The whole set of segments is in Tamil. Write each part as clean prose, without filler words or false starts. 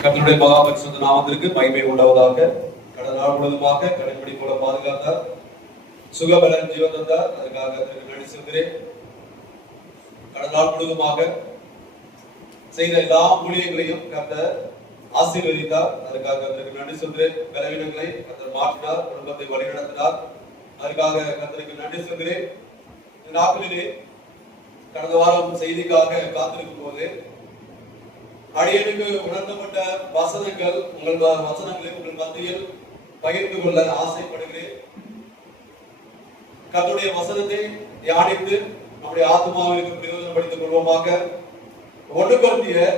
கர்த்தருடைய மகா பரிசுத்த நாமத்திற்கு மகிமை உண்டாவதாக. கடந்த நாள் முழுவதுமாக கடைபிடி போல பாதுகாத்தார், சுகபலன் ஜீவன் தந்தார். அதற்காக கர்த்தருக்கு நன்றி செலுத்துகிறேன். கடந்த நாள் முழுவதுமாக செய்த எல்லா ஊழியங்களையும் கர்த்தர் ஆசீர்வதித்தார். அதற்காக கர்த்தருக்கு நன்றி செலுத்துகிறேன். பலவீனங்களை கர்த்தர் மாற்றினார், குடும்பத்தை வழிநடத்தினார். அதற்காக கர்த்தருக்கு நன்றி செலுத்துகிறேன். இந்த நாட்களிலே கடந்த வாரம் செய்திக்காக காத்திருக்கும் போது அடியனுக்கு உணர்த்தப்பட்ட வசனங்கள் உங்கள் மத்தியில் பகிர்ந்து கொள்ள ஆசைப்படுகிறேன். கர்த்தருடைய வசனத்தை தியானித்து நம்முடைய ஆத்மாவிற்கு பிரயோஜனப்படுத்திக் கொள்வோமாக. 1 கொரிந்தியர்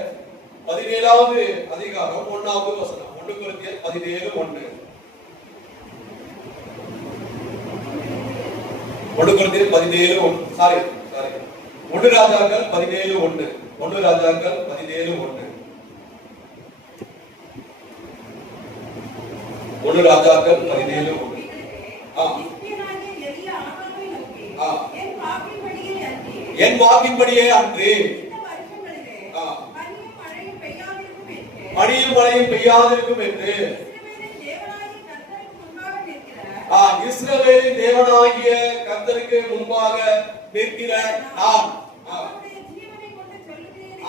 17வது அதிகாரம் 1வது வசனம். 1 கொரிந்தியர் 17:1. 1 கொரிந்தியர் 17:1. சாரி 1 ராஜாக்கள் 17:1. 1 ராஜாக்கள் 17:1. 1 ராஜாக்கள் 17:1. என் வாக்கின்படியே அன்று பனியும் மழையும் பெய்யாதிருக்கும் என்று இஸ்ரவேலின் தேவனாகிய கர்த்தருக்கு முன்பாக நிற்கிற நான்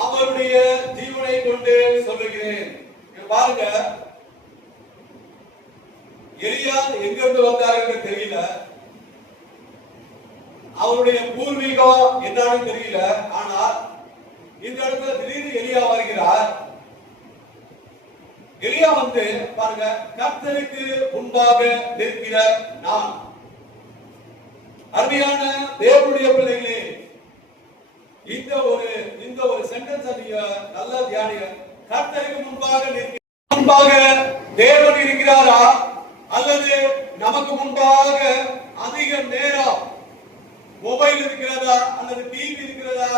அவருடைய ஜீவனை கொண்டு சொல்லுகிறேன். பாருங்க, எலியா எங்கிருந்து வந்தார் என்று தெரியல, அவருடைய பூர்வீகம் என்னன்னு தெரியல. ஆனால் இந்த இடத்துல திடீர்னு எலியா வருகிறார். எலியா வந்து பாருங்க, கர்த்தருக்கு முன்பாக நிற்கிற நான். அருமையான தேவனுடைய பிள்ளைகளே, இந்த ஒரு சென்டென்ஸ் நீங்க நல்லா தியானிங்க. கர்த்தருக்கு முன்பாக தேவன் இருக்கிறாரா, அல்லது நமக்கு முன்பாக அதிக நேரம் மொபைல் இருக்கிறதா, அல்லது டிவி இருக்கிறதா,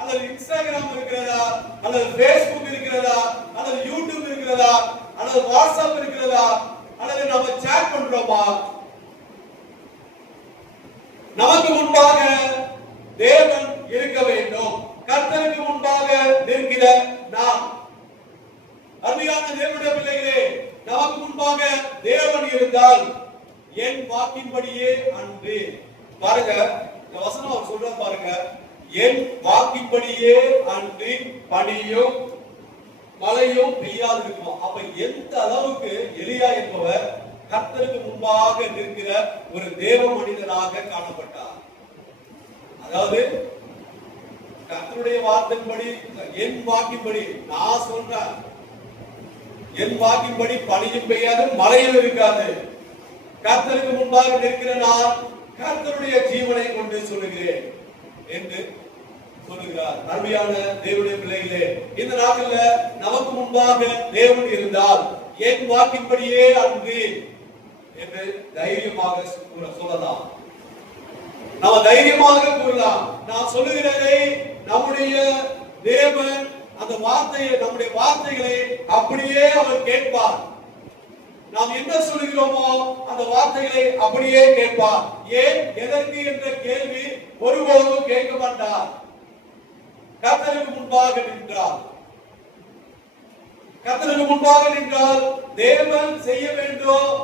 அல்லது இன்ஸ்டாகிராம் இருக்கிறதா, அல்லது பேஸ்புக் இருக்கிறதா, அல்லது யூடியூப் இருக்கிறதா, அல்லது வாட்ஸ்அப் இருக்கிறதா, அல்லது நம்ம சாட் பண்றோமா? நமக்கு முன்பாக தேவன் இருக்க வேண்டும். கர்த்தருக்கு முன்பாக நிற்கிற நாம். அருமையான தேவனுடைய பிள்ளைகளே, நமக்கு முன்பாக தேவன் இருந்தால் என் வாக்கின்படியே அன்று. பாருங்க, இந்த வசனம் அவர் சொல்ற பாருங்க, என் வாக்கின்படியே அன்று பனியும் மழையும் பெய்யாது இருக்கும். அப்ப எந்த அளவுக்கு எலியா என்பவர் கர்த்தருக்கு முன்பாக நிற்கிற ஒரு தேவ மனிதனாக காணப்பட்டார். அதாவது கர்த்தருடைய வார்த்தையின்படி, என் வாக்கின்படி நான் சொல்றேன், என் வாக்கின்படி பனியும் பெய்யாது மழையும் இருக்காது. கர்த்தருக்கு முன்பாக நிற்கிற நான் கர்த்தருடைய ஜீவனை கொண்டு சொல்லுகிறேன் என்று சொல்லுகிறார். அருமையான தேவனுடைய பிள்ளைகளே, இந்த நாட்கள்ல நமக்கு முன்பாக தேவன் இருந்தால் என் வாக்கின்படியே அன்று என்று தைரியமாக சொல்லலாம். நாம தைரியமாக கூறலாம். நான் சொல்லுகிறதை நம்முடைய தேவன் அந்த வார்த்தையை, நம்முடைய வார்த்தைகளை அப்படியே அவர் கேட்பார். நாம் என்ன சொல்லுகிறோமோ அந்த வார்த்தைகளை அப்படியே கேட்பார். ஏன், எதற்கு என்ற கேள்வி ஒருபோதும் கேட்க மாட்டார். கர்த்தருக்கு முன்பாக நின்றார். கர்த்தருக்கு முன்பாக நின்றால் தேவன் செய்ய வேண்டும்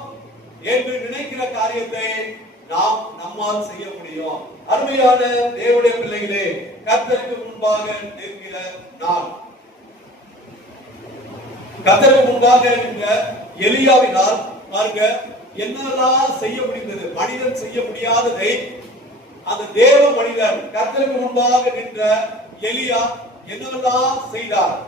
என்று நினைக்கிற காரியத்தை நாம் நம்மால் செய்ய முடியும். அருமையான தேவனுடைய பிள்ளைகளே, கர்த்தருக்கு முன்பாக நிற்கிற நான். கர்த்தருக்கு முன்பாக நின்ற எலியாவினால் பாருங்க என்னெல்லாம் செய்ய முடிந்தது. மனிதன் செய்ய முடியாததை அந்த தேவ மனிதன் கர்த்தருக்கு முன்பாக நின்ற எலியா என்னெல்லாம் செய்தார்.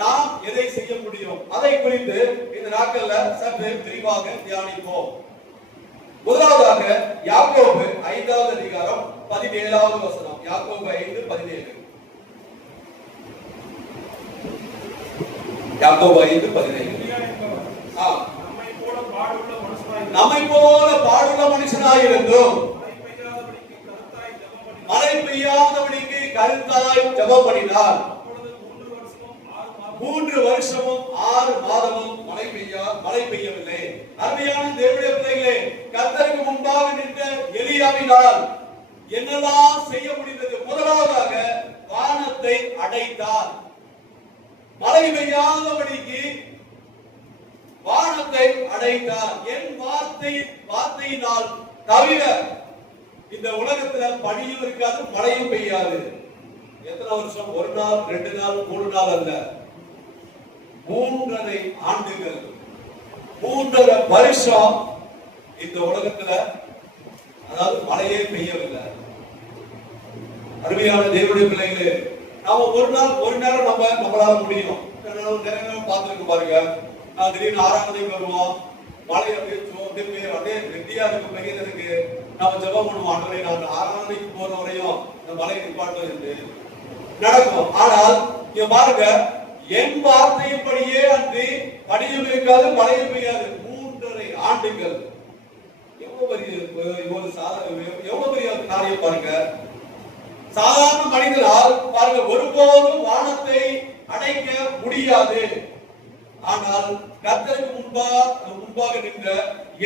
நாம் எதை செய்ய முடியும், அதை குறித்து இந்த நாட்கள்ல சற்று விரிவாக தியானிப்போம். முதலாவதாக யாக்கோபு 5வது அதிகாரம் 17வது வசனம். யாக்கோபு 5:17. யாக்கோபு 5:17. நம்மை போல பாடுள்ள மனுஷனாயிருந்தும் மழை பெய்யாதபடிக்கு கருத்தாய் ஜெபம் பண்ணினார். 3 வருஷமும் 6 மாதமும் மழை பெய்யவில்லை. அருமையான தேவனுடைய பிள்ளைகளே, கர்த்தருக்கு முன்பாக நின்ற எலியாவினால் என்னெல்லாம் செய்ய முடிந்தது? முதலாவதாக வானத்தை அடைத்தார். மழை பெய்யாதபடிக்கு வானத்தை அடைத்தார். என் வார்த்தையினால் தவிர இந்த உலகத்துல பனியும் இருக்காது, மழையும் பெய்யாது. எத்தனை வருஷம்? ஒரு நாள், 2 நாள், 3 நாள் அல்ல, 3.5 ஆண்டுகள், 3.5 வருஷம் இந்த உலகத்துல அதாவது மழையே பெய்யவில்லை. அருமையான தேவனுடைய பிள்ளைகளே, நாம ஒரு நேரம் நம்மளால முடியும். நேரம் பார்த்துருக்கு பாருங்க. நான் திடீர்னு 6ஆம் தேதி வருவோம், மழை அப்படியே ரெட்டியா இருக்கு, பெய்யறதுக்கு நாம ஜெபம் பண்ணுவோம். ஆண்டவரே, நான் 6ஆம் தேதிக்கு போற வரையும் இந்த மழை நிப்பாட்டுவது நடக்கும். ஆனால் இங்க பாருங்க, என் வார்த்தையின்படியே அன்றி பனியும் இருக்காது, மழையும் பெய்யாது. 3.5 ஆண்டுகள். எவ்வளவு பெரிய காரியம் பாருங்க. சாதாரண மனிதனால் பாருங்க ஒருபோதும் வானத்தை அடைக்க முடியாது. ஆனால் கர்த்தருக்கு முன்பாக நின்ற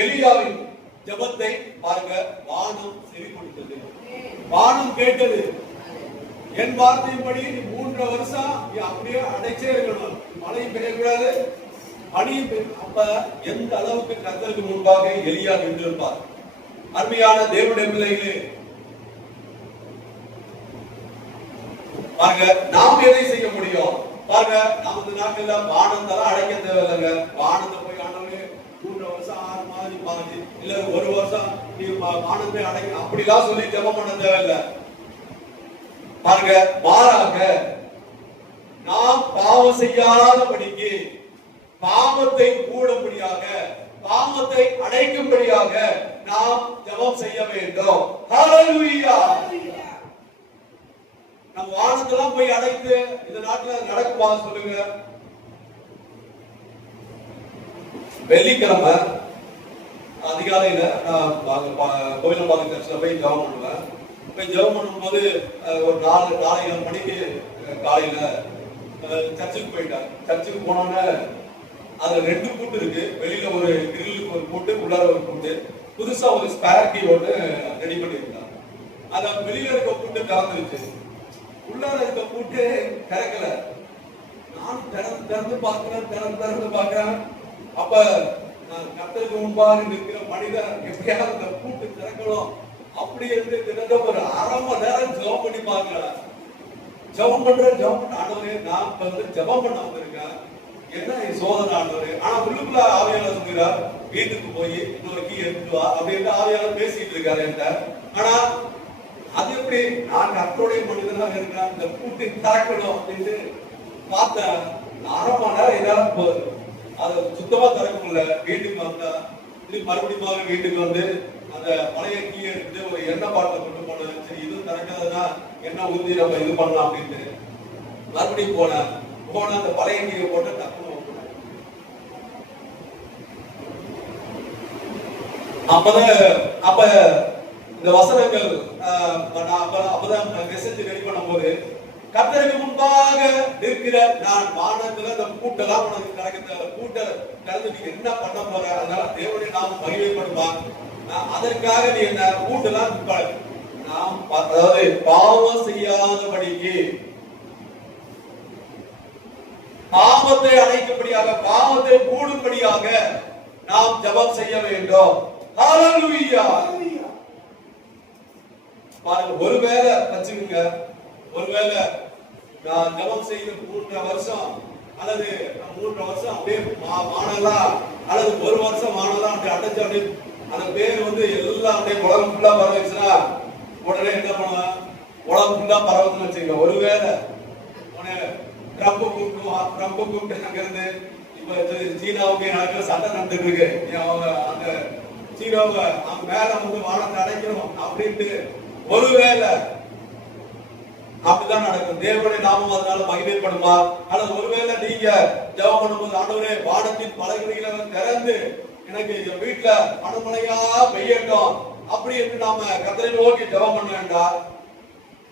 எலியாவின் ஜெபத்தை பாருங்க, வானம் செவிமடுத்தது, வானம் கேட்டது. என் வார்த்தையின்படி 3 வருஷம் அப்படியே அடைச்சே இருக்கணும், மழை பெய்யக்கூடாது, பனியும். அப்ப எந்த அளவுக்கு கர்த்தருக்கு முன்பாக எலியா நின்றிருப்பார். அருமையான தேவனுடைய பிள்ளைகளே, பாருங்க, நாம் எதை செய்ய முடியும்? பாருங்க, நாம் இந்த நாட்கள்ல வானத்தெல்லாம் அடைக்க தேவையில்லைங்க. வானத்தை போய் ஆண்டவரே 3 வருஷம் 6 மாதம் பாருங்க, இல்ல 1 வருஷம் நீ வானத்தை அடைக்க அப்படிலாம் சொல்லி ஜெபம் பண்ண தேவையில்லை. பாருங்க, மாறாக நாம் பாவம் செய்யாதபடிக்கு, பாவத்தை கூடும்படியாக, பாவத்தை அடைக்கும்படியாக நாம் ஜெபம் செய்ய வேண்டும். ஹல்லேலூயா. நம்ம வானத்தெல்லாம் போய் அடைத்து இந்த நாட்டுல நடக்குமா சொல்லுங்க? வெள்ளிக்கிழமை அதிகாலையில கோவிலம்பாக்கம் சர்ச்சில் போய் ஜெபம் பண்ணுவேன். போய் ஜெபம் பண்ணும்போது ஒரு 4 மணிக்கு காலையில சர்ச்சுக்கு போயிட்டாங்க. சர்ச்சுக்கு போனோன்னு அதுல 2 பூட்டு இருக்கு. வெளியில ஒரு கிரில்லுக்கு ஒரு பூட்டு, உள்ளார ஒரு பூட்டு. புதுசா ஒரு ஸ்பேர் கீ ஒன்று ரெடி பண்ணியிருந்தாங்க. அத வெளியில இருக்க பூட்டு திறந்துருச்சு, உள்ளார இருக்க பூட்டு திறக்கல. நான் திறந்து பார்க்கிறேன். அப்ப நான் கர்த்தருக்கு முன்பாக இருக்கிற மனிதன் எப்படியாவது அந்த பூட்டு திறக்கணும் அப்படி இருந்து திறந்த ஒரு 1/2 மணி நேரம் ஜெபம் பண்ணி பார்க்கிறேன். ஜெபம் பண்றேன். ஆண்டவரே, நான் ஜெபம் பண்ண வந்திருக்கேன், என்ன சோதனை ஆண்டவரே. ஆனா உள்ளுக்குள்ள ஆவியாளர் சொல்கிறார், வீட்டுக்கு போய் இன்னொரு கீ எடுத்து வா அப்படின்னு ஆவியாளர் பேசிட்டு இருக்காரு என்கிட்ட. ஆனா அது எப்படி? நான் கர்த்தருடைய மனிதனாக இருக்கிறேன், இந்த பூட்டை திறக்கணும் அப்படின்னு பார்த்தேன். 1/2 மணி நேரம் என்னால அதை சுத்தமா திறக்க முடியல. வீட்டுக்கு வந்தா மறுபடியும் வீட்டுக்கு வந்து அந்த பழைய கீ எடுத்து ஒரு எண்ணெய் பாட்டில் கொண்டு போனேன். சரி, இது திறக்காதுன்னா என்ன ஊத்தி நம்ம இது பண்ணலாம் அப்படின்ட்டு மறுபடியும் போன அந்த பழைய கீயை போட்டு டக்குனு அப்ப இந்த வசனங்கள் அப்பதான் மெசேஜ் ரெடி பண்ணும் போது, கர்த்தருக்கு முன்பாக இருக்கிற நான் வானத்துல இந்த பூட்டெல்லாம் உனக்கு திறக்க தேவை, பூட்டை திறந்து நீங்க என்ன பண்ண போற, அதனால தேவனுடைய நாம் மகிமைப்படுமா, அதற்காக நீ என்ன பூட்டெல்லாம் நாம் அதாவது பாவம் செய்யாதபடிக்கு, பாவத்தை அடைக்கும்படியாக, பாவத்தை கூடும்படியாக நாம் ஜெபம் செய்ய வேண்டும். ஹல்லேலூயா. பாருங்க, ஒருவேளை வச்சுக்கோங்க, ஒருவேளை நான் ஜெபம் செய்த 3 வருஷம் அல்லது 3 வருஷம் அப்படியே வானலாம் அல்லது 1 வருஷம் வானலாம் அப்படி அடைஞ்சு அப்படியே அந்த பேர் எல்லாம் அப்படியே உலகம் ஃபுல்லா பரவிச்சுன்னா உடனே என்ன பண்ணுவேன், உலகம் ஃபுல்லா பரவுதுன்னு வச்சுக்கோங்க. ஒருவேளை ட்ரம்ப் கூப்பிட்டு அங்க இருந்து இப்ப சீனாவுக்கு எனக்கு சண்டை நடந்துட்டு இருக்கு, அவங்க அந்த சீனாவை மேல வானத்தை அடைக்கணும் அப்படின்ட்டு ஒருவேளை அப்படிதான் நடக்கும். தேவனுடைய நாமம் அதனால மகிமைப்படுமா? அல்லது ஒருவேளை நீங்க ஜெபம் பண்ணும்போது, ஆண்டவரே வானத்தின் பலகைகளை திறந்து எனக்கு என் வீட்டுல பணமழையா பெய்யட்டும் அப்படி என்று நாம கர்த்தரை நோக்கி ஜெபம் பண்ண வேண்டாம்.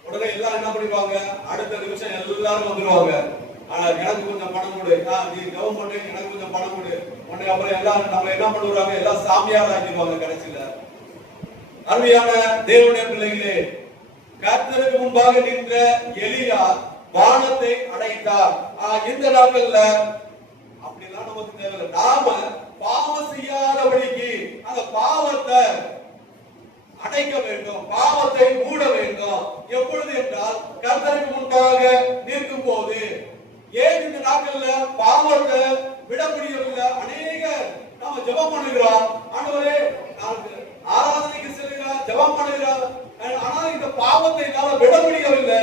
உடனே எல்லாரும் என்ன பண்ணிடுவாங்க, அடுத்த நிமிஷம் எல்லாரும் வந்துருவாங்க. ஆனா எனக்கு கொஞ்சம் பணம் கொடு, நீ ஜெபம் பண்ணு, எனக்கு கொஞ்சம் பணம் கொடு. உடனே அப்புறம் எல்லாரும் நம்ம என்ன பண்ணுவாங்க, எல்லாம் சாமியார் ஆக்கிடுவாங்க கடைசியில. அருமையான தேவனுடைய பிள்ளைகளே, கர்த்தருக்கு முன்பாக நின்ற எலியா வானத்தை அடைத்தார். இந்த நாட்கள்ல அப்படிலாம் நமக்கு தேவையில்லை. நாம பாவம் செய்யாதபடிக்கு அந்த பாவத்தை அடைக்க வேண்டும், பாவத்தை மூட வேண்டும். எப்பொழுது என்றால் கர்த்தருக்கு முன்பாக நிற்கும் போது. ஏன் இந்த நாட்கள்ல பாவத்தை விட முடியவில்லை? அநேக நாம ஜெபம் பண்ணுகிறோம், ஆண்டவரே ஆராதனைக்கு செல்கிறோம், ஜெபம் பண்ணுகிறோம், ஆனால் இந்த பாவத்தை நாம விட முடியவில்லை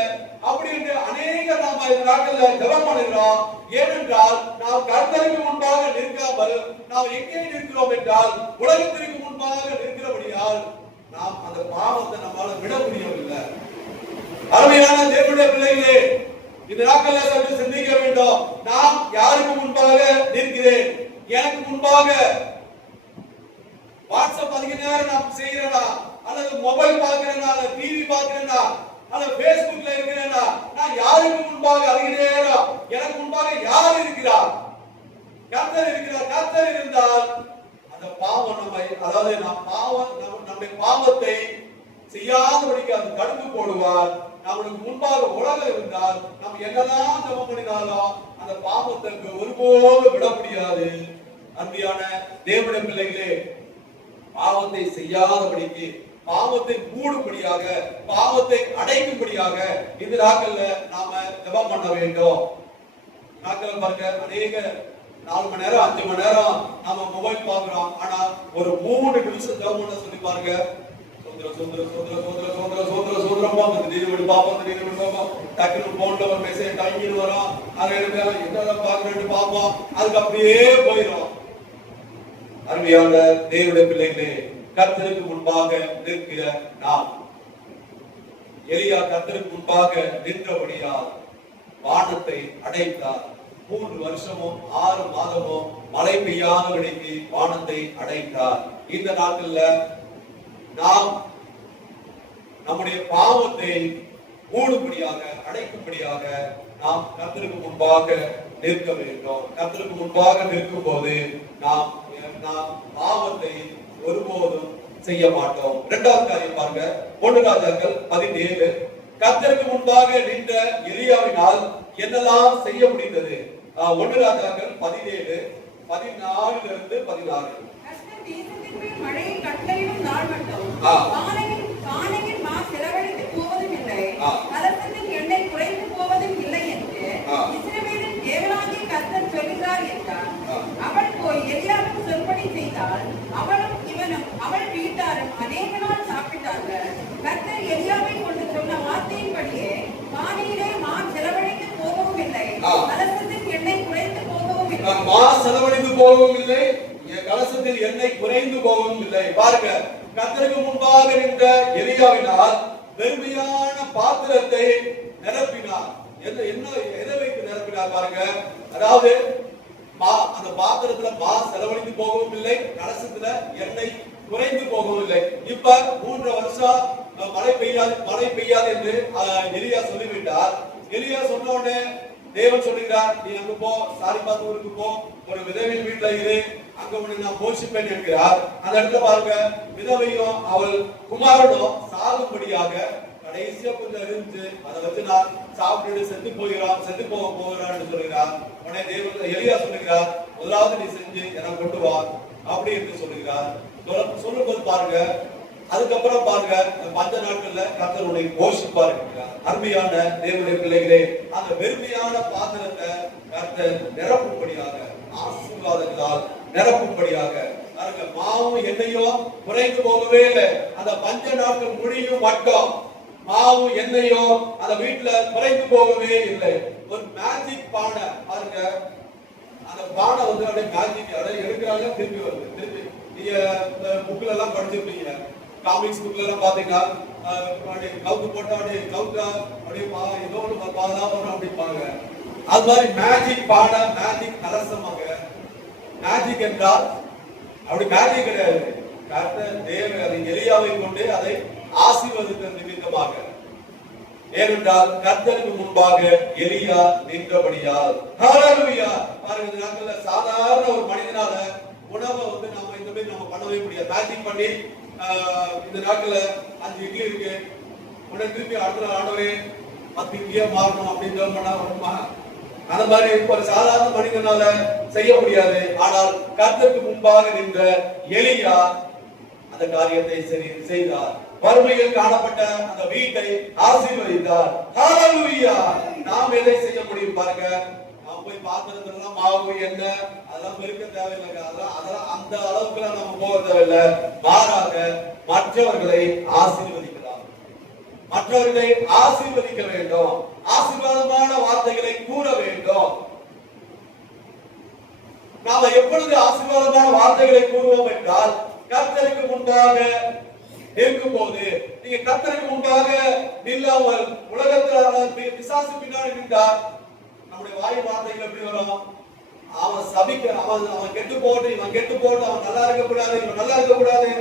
அப்படி என்று அநேக நாம இந்த நாட்கள்ல ஜெபம் பண்ணுகிறோம். ஏனென்றால் நாம் கர்த்தருக்கு முன்பாக நிற்காமல் நாம் எங்கே நிற்கிறோம் என்றால் உலகத்திற்கு முன்பாக நிற்கிறபடியால் நாம் அந்த பாவத்தை நம்மால விட முடியவில்லை. அருமையான தேவனுடைய பிள்ளைகளே, இந்த நாட்கள்ல சற்று சிந்திக்க வேண்டும். நாம் யாருக்கு முன்பாக நிற்கிறேன்? எனக்கு முன்பாக வாட்ஸ்அப் அதிக நேரம் நாம் செய்யறேனா, அல்லது மொபைல் பார்க்கிறேனா, அல்லது டிவி பார்க்கிறேனா, அல்லது பேஸ்புக்ல இருக்கிறேனா? நான் யாருக்கு முன்பாக அதிக நேரம்? எனக்கு முன்பாக யார் இருக்கிறார்? கர்த்தர் இருக்கிறார். கர்த்தர் இருந்தால் அந்த பாவம் நம்மை, அதாவது நம்முடைய பாவத்தை செய்யாதபடிக்கு அது தடுத்து போடுவார். நம்மளுக்கு முன்பாக உலகம் இருந்தால் நாம் என்னதான் ஜெபம் பண்ணினாலும் அந்த பாவத்தை ஒருபோது விட முடியாது. அன்பியான தேவனுடைய பிள்ளைகளே, பாவத்தை செய்யாதபடிக்கு, பாவத்தை மூடும்படியாக, பாவத்தை அடைக்கும்படியாக இந்த நாட்கள்ல நாம ஜெபம் பண்ண வேண்டும். நாட்கள் பாருங்க, அநேக 4 மணி நேரம் 5 மணி நேரம் நாம மொபைல் பாக்குறோம். ஆனா ஒரு 3 நிமிஷம் ஜெபம் பண்ண சொல்லி பாருங்க, டக்குனு போன்ல ஒரு மெசேஜ் டைம் வரும், அதை என்னதான் பாக்குறேன்னு பார்ப்போம், அதுக்கு அப்படியே போயிடும். அருமையான தேவனுடைய பிள்ளைகளே, கர்த்தருக்கு முன்பாக நிற்கிற நாம், எலியா கர்த்தருக்கு முன்பாக நின்றபடியால் வானத்தை அடைத்தார். 3 வருஷமோ 6 மாதமோ மழை பெய்யாதபடிக்கு வானத்தை அடைத்தார். இந்த நாட்கள்ல நாம் நம்முடைய பாவத்தை மூடும்படியாக, அடைக்கும்படியாக நாம் கர்த்தருக்கு முன்பாக நிற்க வேண்டும். கர்த்தருக்கு முன்பாக நிற்கும் போது நாம் பாவத்தை ஒருபோதும் செய்ய மாட்டோம். 2வது காரியம் பாருங்க, 1 ராஜாக்கள் 17. கர்த்தருக்கு முன்பாக நின்ற எலியாவினால் என்னெல்லாம் செய்ய முடிந்தது? 1 ராஜாக்கள் 17 14 16. மழையை கட்டளையிடும் நாள் மட்டும் வானகின் மா செலவழித்து போவதும் இல்லை, கலசத்தின் எண்ணெய் குறைந்து போவதும் இல்லை என்று இஸ்ரவேலின் தேவனாகிய கர்த்தர் சொல்கிறார் என்றார். அவள் போய் எலியாவின் சொற்படி செய்தால் அவளும் இவனும் அவள் வீட்டாரும் அநேக நாள் சாப்பிட்டார்கள். கர்த்தர் எலியாவை கொண்டு சொன்ன வார்த்தையின்படியே வானிலே மா செலவழித்து போகவும் இல்லை, கலசத்தின் எண்ணெய் குறைந்து போகவும் இல்லை. மா செலவழித்து போகவும் இல்லை, கலசத்தில் எண்ணெய் குறைந்து போகவும் இல்லை. பாருங்க, கர்த்தருக்கு முன்பாக நின்ற எலியாவினால் வெறுமையான பாத்திரத்தை நிரப்பினார். எதை வைத்து நிரப்பினார் பாருங்க. அதாவது அந்த பாத்திரத்துல மா செலவழித்து போகவும் இல்லை, கலசத்துல எண்ணெய் குறைந்து போகவும் இல்லை. இப்ப 3 வருஷம் மழை பெய்யாது என்று எலியா சொல்லிவிட்டார். எலியா சொன்ன உடனே தேவன் சொல்லுகிறார், நீ அங்க போ, சாரிபாத் ஊருக்கு போ, ஒரு விதவையின் வீட்டுல இரு, அங்க உனக்கு நான் போஷிப்பேன் என்கிறார். அந்த இடத்துல பாருங்க, விதவையும் அவள் குமாரனும் சாகும்படியாக கடைசியா கொஞ்சம் இருந்து அதை வச்சு நான் சாப்பிட்டு செத்து போகிறான்னு சொல்லுகிறார். உடனே தேவன் எலியா சொல்லுகிறார், முதலாவது நீ செஞ்சு எனக்கு கொண்டு வா அப்படி என்று சொல்லுகிறார். சொல்லும் போது பாருங்க, அதுக்கப்புறம் பாருங்க, 5 நாட்கள்ல கர்த்தர் உன்னை போஷிப்பார் என்கிறார். அருமையான தேவனுடைய பிள்ளைகளே, அந்த வெறுமையான பாத்திரத்தை கர்த்தர் நிரப்பும்படியாக, ஆசீர்வாதங்களால் நிரப்பும்படியாக, மாவும் எண்ணெயும் குறைந்து போகவே இல்லை. அந்த 5 நாட்கள் முடியும் மட்டும் மாவும் எண்ணெயும் அந்த வீட்டுல குறைந்து போகவே இல்லை. ஒரு மேஜிக் பானை பாருங்க, அந்த பானை வந்து அப்படியே மேஜிக், அதை எடுக்கிறாங்க, திருப்பி வருது. திருப்பி நீங்க புக்ல எல்லாம் படிச்சிருப்பீங்க, காமிக்ஸ் புக்ல எல்லாம் பாத்தீங்கன்னா கவுத்து போட்டா அப்படியே கவுத்தா அப்படியே ஏதோ ஒன்று பாதாபம் அப்படிப்பாங்க. அது மாதிரி மேஜிக் பானை, மேஜிக் கலசமாக. மேஜிக் என்றால் அப்படி மேஜிக் கிடையாது. தேவன் எலியாவை கொண்டு அதை ஆசீர்வதித்த நிமித்தமாக. ஏனென்றால் கர்த்தருக்கு முன்பாக எலியா நின்றபடியால். ஹல்லேலூயா. பாருங்க, இந்த நாட்கள்ல சாதாரண ஒரு மனிதனால உணவை வந்து நம்ம இந்த மாதிரி நம்ம பண்ணவே முடியாது. மேஜிக் பண்ணி இந்த நாட்கள்ல 5 இட்லி இருக்கு, உடனே திருப்பி அடுத்த நாள் ஆண்டவரே இங்கேயே மாறணும் அப்படின்னு ஜெபம் பண்ணா வருமா? அந்த மாதிரி ஒரு சாதாரண மனிதனால செய்ய முடியாது. ஆனால் கர்த்தருக்கு முன்பாக நின்ற எலியா அந்த காரியத்தை செய்தார். வறுமையில் காணப்பட்ட அந்த வீட்டை ஆசீர்வதித்தார். ஹalleluya! நாம் எதை செய்ய முடியும் பாருங்க. நாம் போய் பாத்திரத்தெல்லாம் மாவு என்ன அதெல்லாம் பெருக்க தேவையில்லை. அதெல்லாம் அந்த அளவுக்கு நம்ம போக தேவையில்லை. மாறாக மற்றவர்களை ஆசீர்வதிக்கலாம். மற்றவர்களை ஆசீர்வதிக்க வேண்டும். ஆசீர்வாதமான வார்த்தைகளை கூற வேண்டும். நாம எப்பொழுது ஆசீர்வாதமான வார்த்தைகளை கூறுவோம் என்றால் கர்த்தருக்கு முன்பாக இருக்கும் போது. நீங்க கர்த்தருக்கு முன்பாக நில்லாமல் உலகத்தில் பிசாசு பின்னாடி நின்றால் நம்முடைய வாய் வார்த்தைகள் எப்படி வரும்? அவன் சபிக்க, அவன் கெட்டு போட்டு, இவன் கெட்டு போட்டு, அவன் நல்லா இருக்க கூடாது, இவன் நல்லா இருக்க கூடாது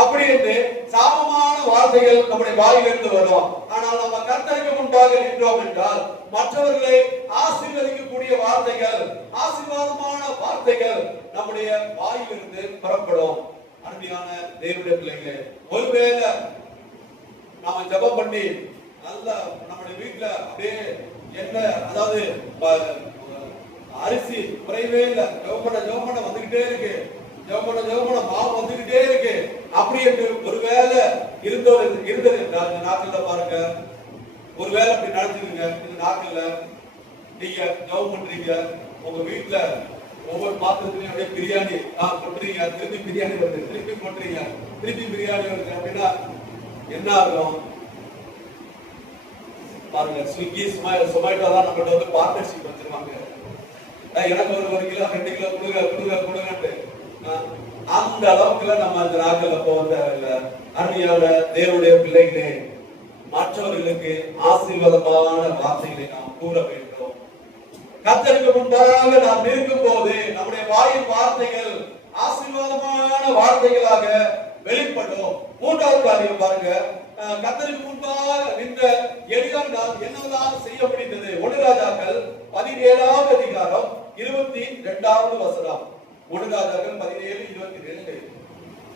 அப்படி என்று சாபமான வார்த்தைகள் நம்முடைய வாயிலிருந்து வரும். ஆனால் நம்ம கர்த்தருக்கு முன்பாக நின்றோம் என்றால் மற்றவர்களை ஆசீர்வதிக்கக்கூடிய வார்த்தைகள், ஆசீர்வாதமான வார்த்தைகள் நம்முடைய வாயிலிருந்து புறப்படும். அருமையான தேவனுடைய பிள்ளைகளே, ஒருவேளை நாம ஜெபம் பண்ணி நல்ல நம்முடைய வீட்டுல அப்படியே என்ன, அதாவது அரிசி குறைவே இல்லை, ஜெபம் பண்ண வந்துகிட்டே இருக்கு, ஜெபம் பண்ண மாவு வந்துகிட்டே இருக்கு அப்படி என்று ஒருவேளை இருந்தது என்றால் இந்த நாட்கள்ல பாருங்க, ஒருவேளை அப்படி நடந்துருங்க. இந்த நாட்கள்ல நீங்க ஜெபம் பண்றீங்க, உங்க வீட்டுல ஒவ்வொரு பாத்திரத்திலையும் அப்படியே பிரியாணி கொட்டுறீங்க, திருப்பி பிரியாணி வருது, திருப்பி கொட்டுறீங்க, திருப்பி பிரியாணி வருது அப்படின்னா என்ன ஆகும் பாருங்க. ஸ்விக்கி சொமேட்டோ தான் நம்மகிட்ட வந்து பார்ட்னர்ஷிப் வச்சிருவாங்க. எனக்கு ஒரு கிலோ 2 கிலோ கொடுங்கன்ட்டு அந்த அளவுக்குள்ள நம்ம அந்த நாட்கள்ல போக தேவையில்லை. அருமையான தேவனுடைய பிள்ளைகளே, மற்றவர்களுக்கு ஆசீர்வாதமான வார்த்தைகளை நாம் கூற வேண்டும். கர்த்தருக்கு முன்பாக நாம் இருக்கும் போது நம்முடைய வாயின் வார்த்தைகள் ஆசீர்வாதமான வார்த்தைகளாக வெளிப்படும். மூன்றாவது காரியம் பாருங்க, கர்த்தருக்கு முன்பாக நின்ற எலியாவினால் என்னவெல்லாம் செய்ய முடிந்தது? 1 ராஜாக்கள் 17ஆம் அதிகாரம் 22வது வசனம். 1 ராஜாக்கள் 17:22.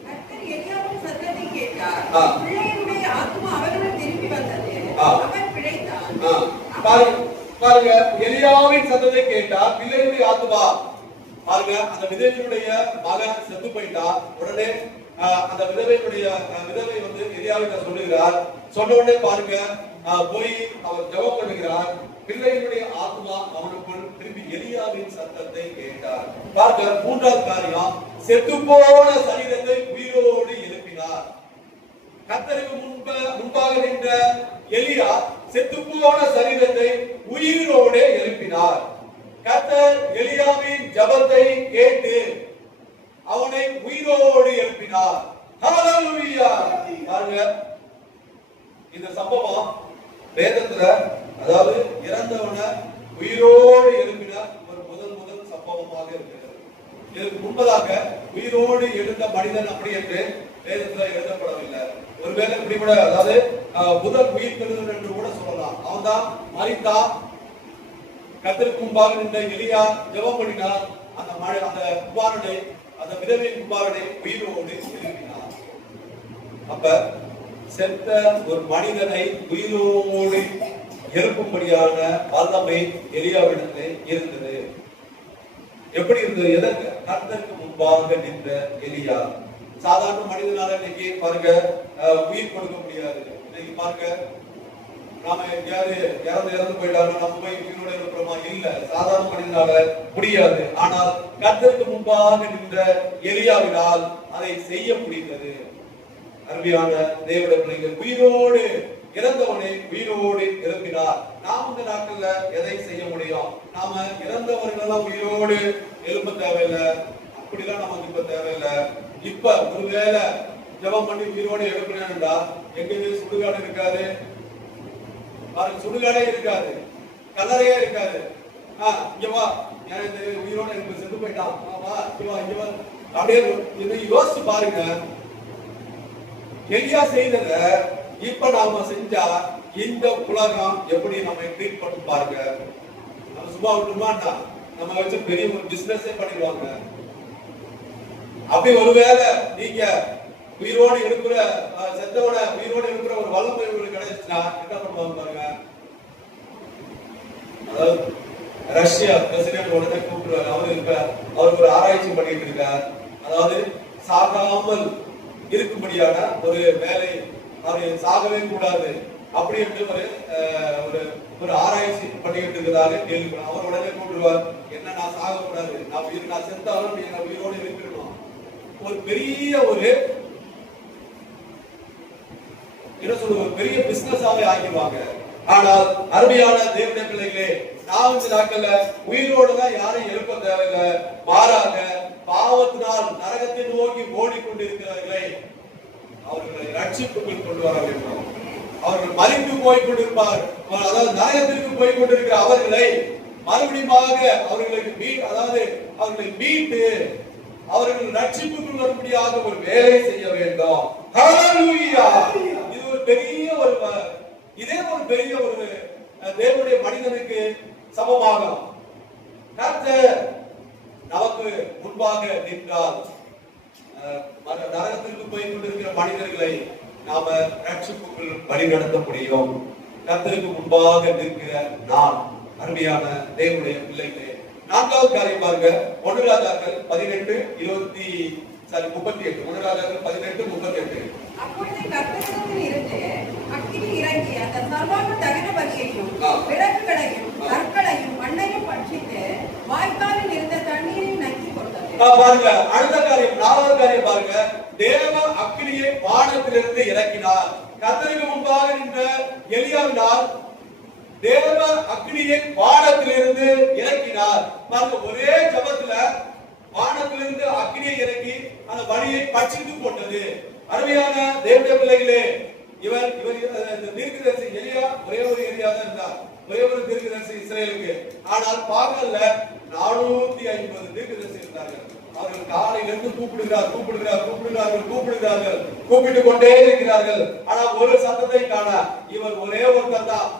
கர்த்தர் எலியாவின் சத்தத்தை கேட்டார். பிள்ளையினுடைய ஆத்துமா அவரிடம் திரும்பி வந்தது. அவன் பிழைத்தான். பாருங்க, எலியாவின் சத்தத்தை கேட்டார், பிள்ளையினுடைய ஆத்துமா. பாருங்க, அந்த விதவையினுடைய மகன் செத்து போயிட்டார். உடனே அந்த விதவை வந்து எலியாவிட்ட சொல்லுகிறார். சொன்ன உடனே பாருங்க, போய் அவர் ஜெபம் பண்ணுகிறார். பிள்ளையினுடைய ஆத்மா அவனுக்குள் திரும்பி எலியாவின் சத்தத்தை கேட்டார். பாருங்க, மூன்றாவது காரியம், செத்து போன சரீரத்தை உயிரோடு எழுப்பினார். கர்த்தருக்கு முன்பாக நின்ற எலியா செத்து போன சரீரத்தை உயிரோடு எழுப்பினார். கர்த்தர் எலியாவின் ஜெபத்தை கேட்டு அவனை உயிரோடு எழுப்பினார். ஹalleluya! பாருங்க, இந்த சம்பவம் வேதத்துல, அதாவது இறந்தவனை உயிரோடு எழுப்பின ஒரு முதல் சம்பவமாக இருக்கிறது. இதற்கு முன்பதாக உயிரோடு எழுந்த மனிதன் அப்படி என்று வேதத்துல எழுதப்படவில்லை. ஒருவேளை இப்படி கூட, அதாவது முதல் உயிர் பெறுதல் என்று கூட சொல்லலாம். அவன் தான் மரித்தான். கர்த்தருக்கு முன்பாக நின்ற எலியா ஜெபம் பண்ணினார். அந்த குமாரனை, அந்த விதவையின் குமாரனை உயிரோடு எழுப்பினார். அப்ப செத்த ஒரு மனிதனை உயிரோடு எழுப்பும்படியான வல்லமை எலியாவிடத்திலே இருந்தது. எப்படி இருந்தது? எதற்கு? கர்த்தருக்கு முன்பாக நின்ற எலியா. சாதாரண மனிதனால இன்னைக்கு பாருங்க உயிர் கொடுக்க முடியாது. இன்னைக்கு பாருங்க, நாம எங்கேயாவது இறந்து போயிட்டாலும் நம்ம போய் உயிரோட இருக்கிறோமா? இல்ல, சாதாரண மனிதனால முடியாது. ஆனால் கர்த்தருக்கு முன்பாக நின்ற எலியாவினால் அதை செய்ய முடிந்தது. அருமையான தேவனுடைய பிள்ளைகள், உயிரோடு இறந்தவனை உயிரோடு எழுப்பினார். நாம் இந்த நாட்கள்ல எதை செய்ய முடியும்? நாம இறந்தவர்கள் உயிரோடு எழுப்ப தேவையில்லை. அப்படிலாம் நமக்கு இப்ப தேவையில்லை. இப்ப ஒருவேளை ஜெபம் பண்ணி உயிரோடு எழுப்பினா எங்க சுடுகாடு இருக்காது, சுடுகாடே இருக்காது, கல்லறையே இருக்காது. இங்க வா, இந்த உயிரோட எனக்கு செத்து போயிட்டான், வா இங்க வா, இங்க வா அப்படியே யோசிச்சு பாருங்க. எலியா செய்தத இப்ப நாம செஞ்சா இந்த உலகம் எப்படி நம்ம ட்ரீட் பண்ணி பாருங்க. நம்ம சும்மா விட்டுமாட்டா, நம்ம வச்சு பெரிய ஒரு பிசினஸே பண்ணிடுவாங்க. அப்படி ஒருவேளை நீங்க உயிரோடு இருக்கிற செத்தவனை உயிரோடு இருக்கிற ஒரு வல்லமை உங்களுக்கு கிடைச்சுன்னா என்ன பண்ணுவாங்க பாருங்க. அதாவது ரஷ்யா பிரசிடென்ட் உடனே கூப்பிடுவார். அவர் ஒரு ஆராய்ச்சி பண்ணிட்டு இருக்கார். அதாவது சாகாமல் இருக்கும்படியான ஒரு வேலை, அவர் சாகவே கூடாது அப்படி என்று ஒரு ஆராய்ச்சி பண்ணிட்டு இருக்கிறதாக கேள்விப்படும். அவர் உடனே கூப்பிடுவார், என்ன நான் சாகக்கூடாது, நான் செத்தாலும் நீ உயிரோடு இருக்கணும். ஒரு பெரிய ஒரு பெரிய பிசினஸாவே ஆக்கிடுவாங்க. ஆனால் அருமையான தேவனுடைய பிள்ளைகளே, நாம் இந்த நாட்கள்ல உயிரோடு தான் யாரையும் எழுப்ப தேவையில்லை. மாறாக பாவத்தினால் நரகத்தை நோக்கி ஓடிக்கொண்டிருக்கிறார்களே அவர்களை ரட்சிப்புக்குள் கொண்டு வர வேண்டும். அவர்கள் மறித்து போய் கொண்டிருப்பார், அதாவது நரகத்திற்கு போய் கொண்டிருக்கிற அவர்களை மறுபடியும் அவர்களை மீட்டு அவர்கள் ரட்சிப்புக்குள் வரும்படியாக ஒரு வேலை செய்ய வேண்டும். இது ஒரு பெரிய ஒரு தேவனுடைய மனிதனுக்கு சமமாகும். கர்த்தர் நமக்கு முன்பாக நின்றால் நரகத்திற்கு போய் கொண்டிருக்கிற மனிதர்களை நாம ரட்சிப்புக்குள் வழிநடத்த முடியும். கர்த்தருக்கு முன்பாக நிற்கிற நான் அருமையான தேவனுடைய பிள்ளைகளே, 4வது காரியம் பாருங்க. 1 ராஜாக்கள் 18:38. 1 ராஜாக்கள் 18:38. அப்பொழுது கர்த்தரிடத்தில் இருந்து அக்கினி இறங்கி அந்த சர்வாங்க தகன பலியையும் விளக்குகளையும் கற்களையும் மண்ணையும் பட்சித்து வாய்க்காலில் இருந்த தண்ணீரை நக்கி கொண்டது. பாருங்க, அடுத்த காரியம் 4வது காரியம் பாருங்க. தேவ அக்கினியை வானத்திலிருந்து இறக்கினார். கர்த்தருக்கு முன்பாக நின்ற எலியாவினால் தேவ அக்கினியை வானத்திலிருந்து இறக்கினார். பாருங்க, ஒரே ஜபத்துல வானத்திலிருந்து அக்கினியை இறக்கி அந்த வழியை பட்சித்து போட்டது. அருமையான தேவனுடைய பிள்ளைகளே, இவர் தீர்க்கதரிசி எலியா ஒரே ஒரு எலியா தான் இருந்தார், ஒரே ஒரு தீர்க்கதரிசி இஸ்ரேலுக்கு. ஆனால் பாகல்ல 450 தீர்க்கதரிசி இருந்தார்கள். அவர்கள் காலையிலிருந்து கூப்பிடுகிறார்கள், கூப்பிட்டு கொண்டே இருக்கிறார்கள். ஆனால் ஒரு சத்தத்தை காண இவர் ஒரே ஒருத்தர் தான்.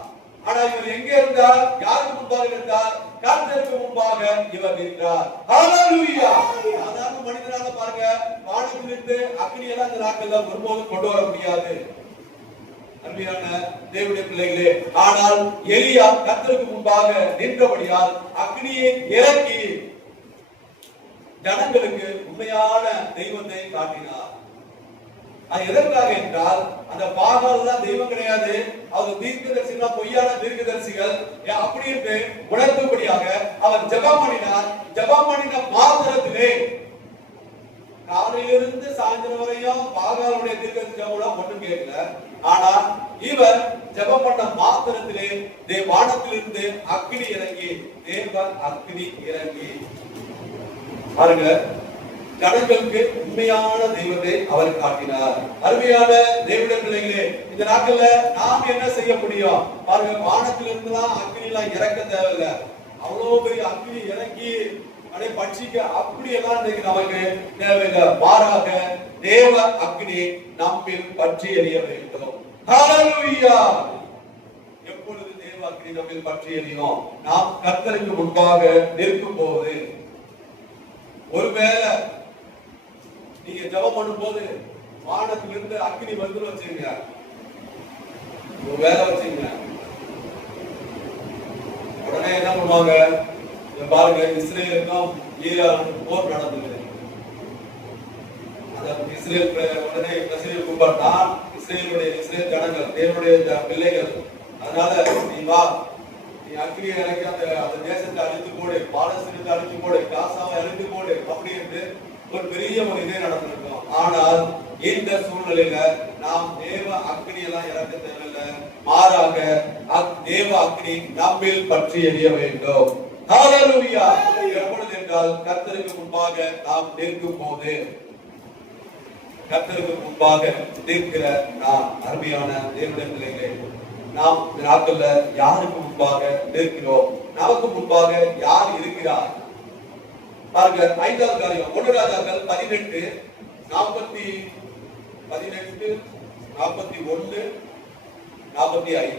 ஆனா இவர் எங்க இருந்தார்? யாருக்கு முன்பாக இருந்தார்? கர்த்தருக்கு முன்பாக இவர் நின்றார். ஹalleluya! சாதாரண மனிதனாக பாருங்க, வானத்திலிருந்து அக்கினி எல்லாம் இந்த நாட்கள்ல ஒருபோதும் கொண்டு வர முடியாது. அருமையான தேவனுடைய பிள்ளைகளே, ஆனால் எலியா கர்த்தருக்கு முன்பாக நின்றபடியால் அக்கினியை இறக்கி ஜனங்களுக்கு உண்மையான தெய்வத்தை காட்டினார். அது எதற்காக என்றால், அந்த பாகால்லாம் தெய்வம் கிடையாது, அவங்க தீர்க்கதரிசிகள் பொய்யான தீர்க்கதரிசிகள் அப்படி என்று உணர்த்தும்படியாக அவர் ஜெபம் பண்ணினார். ஜெபம் பண்ணின மாத்திரத்திலே காலையிலிருந்து சாயந்தரம் வரையும் பாகாலுடைய தீர்க்கதரிசி ஒன்றும் கேட்கல. ஆனா இவர் ஜெபம் பண்ண மாத்திரத்திலே வானத்திலிருந்து அக்கினி இறங்கி, தேவ அக்கினி இறங்கி பாருங்க, ஜனங்களுக்கு உண்மையான தெய்வத்தை அவர் காட்டினார். அருமையான தேவனுடைய பிள்ளைகளே, இந்த நாட்கள்ல நாம் என்ன செய்ய முடியும் பாருங்க. வானத்திலிருந்து தான் அக்கினி எல்லாம் இறக்க தேவையில்லை. அவ்வளவு பெரிய அக்கினி இறக்கி அதை பட்சிக்க அப்படி எல்லாம் நமக்கு தேவையில்லை. மாறாக தேவ அக்கினி நம்மில் பற்றி எறிய வேண்டும். ஹalleluya! எப்பொழுது தேவ அக்கினி நம்மில் பற்றி எரியும்? நாம் கர்த்தருக்கு முன்பாக நிற்கும் போது. ஒருவேளை நீங்க ஜெபம் பண்ணும்போது வானத்திலிருந்து அக்கினி வந்து வச்சுங்க, ஒரு வேலை வச்சுங்க, உடனே என்ன பண்ணுவாங்க பாருங்க. இஸ்ரேலுக்கும் ஈரானுக்கும் போர் நடந்தது. இஸ்ரேல் உடனே பிரசிடென்ட் கூப்பிட்டான், இஸ்ரேல் ஜனங்கள் தேவனுடைய பிள்ளைகள், அதனால நீ வா, நீ அக்கினியை இறக்கி அந்த தேசத்தை அழித்து போடு, பாலஸ்தீனத்தை அழித்து போடு, காசாவை அழித்து போடு அப்படி என்று ஒரு பெரிய ஒரு இதே நடந்திருக்கும். ஆனால் இந்த சூழ்நிலையில நாம் தேவ அக்கினி எல்லாம் இறக்க தேவையில்லை. மாறாக தேவ அக்கினி நம்மில் பற்றி எரிய வேண்டும். ஹalleluya! எப்பொழுது என்றால் கர்த்தருக்கு முன்பாக நாம் நிற்கும் போது. கர்த்தருக்கு முன்பாக நிற்கிற நாம் அருமையான தேவனுடைய பிள்ளைகளே, நாம் இந்த நாட்கள்ல யாருக்கு முன்பாக நிற்கிறோம்? நமக்கு முன்பாக யார் இருக்கிறார்? பாருங்க, 5வது காரியம் 1 ராஜாக்கள் 18:41-45.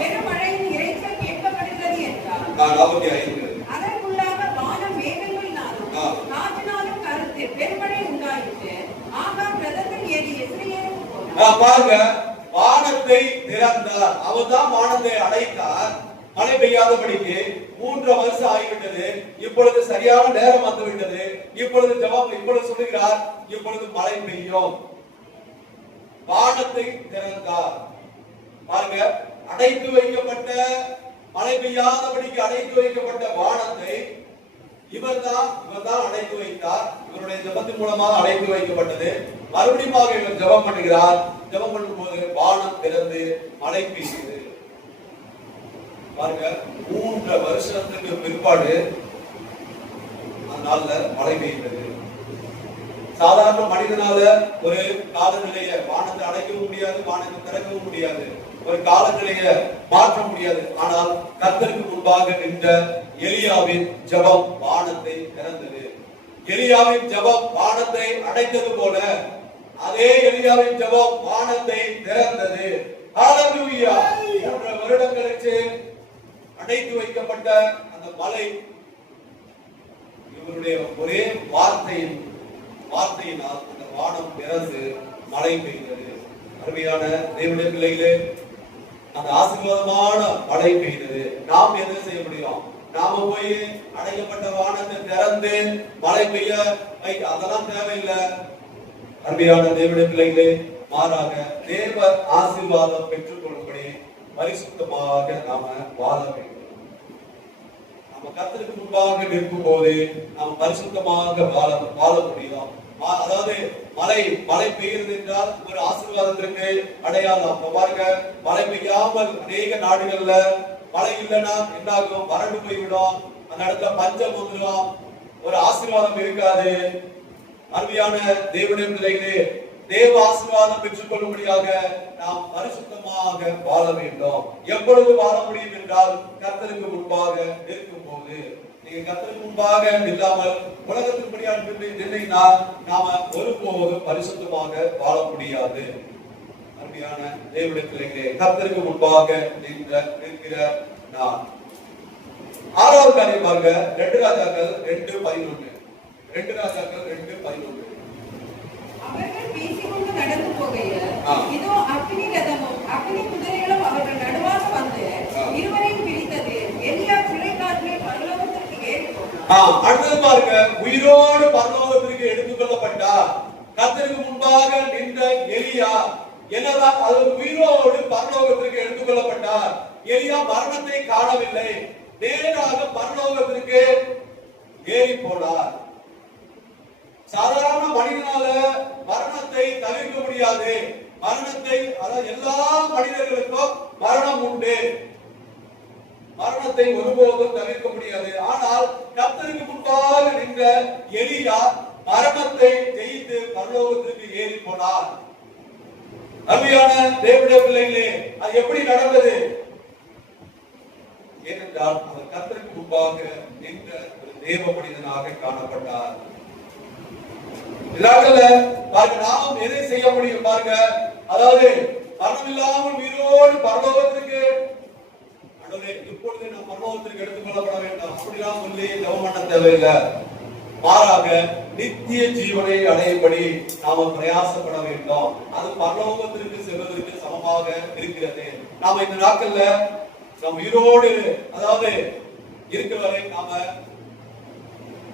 பெருமழையின் இரைச்சல் கேட்கப்படுகிறது என்றார். 45. அதற்குள்ளாக வானம் மேகங்களினாலும் காற்றினாலும் கருத்து பெருமழை உண்டாயிற்று. ஆகாப் ரதத்தில் ஏறி இஸ்ரவேலுக்கு போனார். பாருங்க, வானத்தை வானத்தை திறந்தார். அவர்தான் வானத்தை அடைத்தார். மழை பெய்யாதபடிக்கு 3 வருஷம் ஆகிவிட்டது. இப்பொழுது சரியான நேரம் வந்துவிட்டது. இப்பொழுது சொல்லுகிறார், இப்பொழுது மழை பெய்யும். வானத்தை திறந்தார். பாருங்க, அடைத்து வைக்கப்பட்ட, மழை பெய்யாதபடிக்கு அடைத்து வைக்கப்பட்ட வானத்தை இவர்தான் அடைத்து வைத்தார். இவருடைய ஜெபத்தின் மூலமாக அடைத்து வைக்கப்பட்டது. மறுபடியும் இவர் ஜெபம் பண்ணுகிறார். ஜெபம் பண்ணும்போது வானம் திறந்து மழை பெய்யுது. பாருங்க, 3 வருஷத்துக்கு பிற்பாடு அந்த நாள்ல மழை பெய்கிறது. சாதாரண மனிதனால ஒரு காலநிலையை வானத்தை அடைக்கவும் முடியாது, வானத்தை திறக்கவும் முடியாது, ஒரு காலநிலையை மாற்ற முடியாது. ஆனால் கர்த்தருக்கு முன்பாக நின்ற எலியாவின் ஜெபம் வானத்தை திறந்தது. எலியாவின் ஜெபம் வானத்தை அடைத்தது போல அதே எலியாவின் ஜெபம் வானத்தை திறந்தது. ஹalleluya! 3 வருடங்களுக்கு அடைத்து வைக்கப்பட்ட அந்த மலை இவருடைய ஒரே வார்த்தையினால் அந்த வானம் திறந்து மழை பெய்தது. அருமையான தேவனுடைய பிள்ளைகளே, அந்த ஆசீர்வாதமான மழை பெய்தது. நாம் என்ன செய்ய முடியும்? நாம போய் அடைக்கப்பட்ட வானத்தை திறந்து மழை பெய்ய அதெல்லாம் தேவையில்லை. அருமையான தேவனுடைய பிள்ளைகளே, மாறாக தேவ ஆசீர்வாதம் பெற்றுக் கொள்ளும்படி பரிசுத்தமாக நாம வாழ வேண்டும். நம்ம கர்த்தருக்கு முன்பாக நிற்கும் போது நாம் பரிசுத்தமாக வாழ முடியும். அதாவது மழை பெய்கிறது என்றால் ஒரு ஆசீர்வாதத்திற்கு அடையாளம். பாருங்க, மழை பெய்யாமல் அநேக நாடுகள்ல மழை இல்லைன்னா என்ன ஆகும்? வறண்டு போய்விடும். அந்த இடத்துல பஞ்சம் வந்துடும், ஒரு ஆசீர்வாதம் இருக்காது. அருமையான தேவனுடைய பிள்ளைகளே, தேவ ஆசீர்வாதம் பெற்றுக் கொள்ளும்படியாக நாம் பரிசுத்தமாக வாழ வேண்டும். எப்பொழுது வாழ முடியும் என்றால் கர்த்தருக்கு முன்பாக இருக்கும் போது. நீங்க கர்த்தருக்கு முன்பாக இல்லாமல் உலகத்தின்படியாக நின்றீங்கன்னா நாம ஒருபோதும் பரிசுத்தமாக வாழ முடியாது. அருமையான தேவனுடைய பிள்ளைகளே, கர்த்தருக்கு முன்பாக நிற்கிற நான் 6வது காரியம் பாருங்க, 2 ராஜாக்கள் 2:11. 2 ராஜாக்கள் 2:11. அவர்கள் பேசிக்கொண்டு நடந்து போகையில் இதோ அக்கினி ரதமும் அக்கினி குதிரைகளும் அவர்கள் நடுவாக வந்து இருவரையும் பிடித்தது. எலியா சிறைக்காற்றிலே பரலோகத்திற்கு ஏறி போனார். அடுத்தது பாருங்க, உயிரோடு பரலோகத்திற்கு எடுத்துக் கொள்ளப்பட்டார். கர்த்தருக்கு முன்பாக நின்ற எலியா என்னதான் அது உயிரோடு பரலோகத்திற்கு எடுத்துக் கொள்ளப்பட்டார். எலியா மரணத்தை காணவில்லை, நேராக பரலோகத்திற்கு ஏறி போனார். சாதாரண மனிதனால மரணத்தை தவிர்க்க முடியாது. மரணத்தை, அதாவது எல்லா மனிதர்களுக்கும் மரணம் உண்டு, மரணத்தை ஒருபோதும் தவிர்க்க முடியாது. ஆனால் கர்த்தருக்கு முன்பாக நின்ற எலியா மரணத்தை ஜெயித்து பரலோகத்திற்கு ஏறி போனார். அருமையான தேவனுடைய பிள்ளைகளே, அது எப்படி நடந்தது? ஏனென்றால் அவர் கர்த்தருக்கு முன்பாக நின்ற ஒரு தேவ மனிதனாக காணப்பட்டார். நாம் எதை செய்ய முடியும் பாருங்க, அதாவது மரணம் இல்லாமல் உயிரோடு பரலோகத்திற்கு இப்பொழுது நாம் பரலோகத்திற்கு எடுத்துக் கொள்ளப்பட வேண்டும் அப்படிலாம் சொல்லி ஜெபம் பண்ண தேவையில்லை. மாறாக நித்திய ஜீவனை அடையும்படி நாம பிரயாசப்பட வேண்டும். அது பரலோகத்திற்கு செல்வதற்கு சமமாக இருக்கிறது. நாம இந்த நாட்கள்ல நம் உயிரோடு, அதாவது இருக்கிற வரை நாம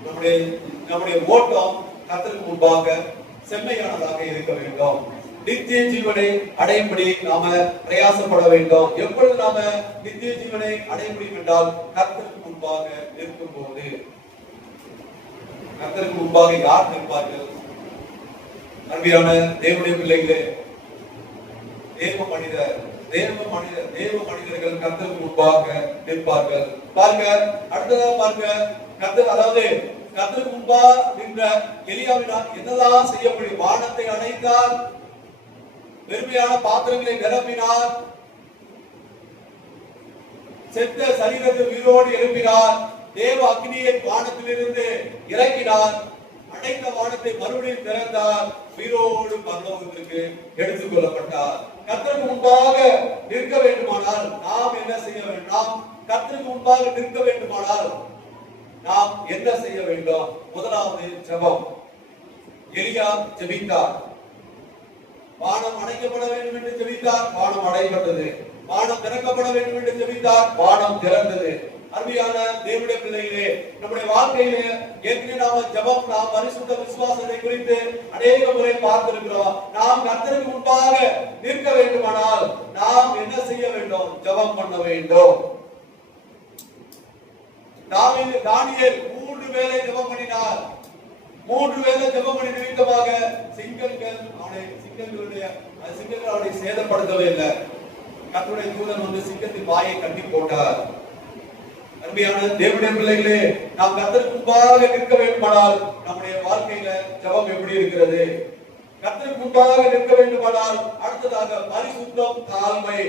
நம்முடைய ஓட்டம் கர்த்தருக்கு முன்பாக செம்மையானதாக இருக்க வேண்டும். நித்திய ஜீவனை அடையும்படி நாம பிரயாசப்பட வேண்டும். எப்பொழுது நாம நித்திய ஜீவனை அடைய முடியும் என்றால் கர்த்தருக்கு முன்பாக இருக்கும் போது. கர்த்தருக்கு முன்பாக யார் நிற்பார்கள்? அருமையான தேவனுடைய பிள்ளைகளே, தேவ மனிதர்கள் கர்த்தருக்கு முன்பாக நிற்பார்கள். பாருங்க, அடுத்ததாக பாருங்க, கர்த்தர், அதாவது கர்த்தருக்கு முன்பாக நின்ற எலியாவினால் என்னதான் செய்ய முடியும்? வானத்தை அடைத்தார், வெறுமையான பாத்திரங்களை நிரப்பினார், செத்த சரீரத்தை உயிரோடு எழுப்பினார், தேவ அக்னியை வானத்திலிருந்து இறக்கினார், அடைத்த வானத்தை மறுபடியும் திறந்தார், உயிரோடு பரலோகத்திற்கு எடுத்துக் கொள்ளப்பட்டார். கர்த்தருக்கு முன்பாக நிற்க வேண்டுமானால் நாம் என்ன செய்ய வேண்டும்? நாம் கர்த்தருக்கு முன்பாக நிற்க வேண்டுமானால் நாம் என்ன செய்ய வேண்டும்? முதலாவது ஜெபம். எலியா ஜெபித்தார். வானம் அடைக்கப்பட வேண்டும் என்று ஜெபித்தார், வானம் அடைக்கப்பட்டது. வானம் திறக்கப்பட வேண்டும் என்று ஜெபித்தார், வானம் திறந்தது. அருமையான தேவனுடைய பிள்ளைகளே, நம்முடைய வாழ்க்கையிலே ஏற்கனவே நாம் ஜெபம், நாம் பரிசுத்த விசுவாசத்தை குறித்து அநேக முறை பார்த்திருக்கிறோம். நாம் கர்த்தருக்கு முன்பாக நிற்க வேண்டுமானால் நாம் என்ன செய்ய வேண்டும்? ஜெபம் பண்ண வேண்டும். தானியேல் 3 வேளை ஜெபம் பண்ணினார். 3 வேளை ஜெபம் பண்ணி நிமித்தமாக சிங்கங்கள் அவனை சேதப்படுத்தவே இல்லை. கர்த்தருடைய தூதன் வந்து சிங்கத்தின் வாயை கட்டி போட்டார். அருமையான தேவனுடைய பிள்ளைகளே, நாம் கர்த்தருக்கு முன்பாக நிற்க வேண்டுமானால் நம்முடைய வாழ்க்கையில ஜெபம் எப்படி இருக்கிறது? கர்த்தருக்கு முன்பாக நிற்க வேண்டுமானால் அடுத்ததாக பரிசுத்தம், தாழ்மை.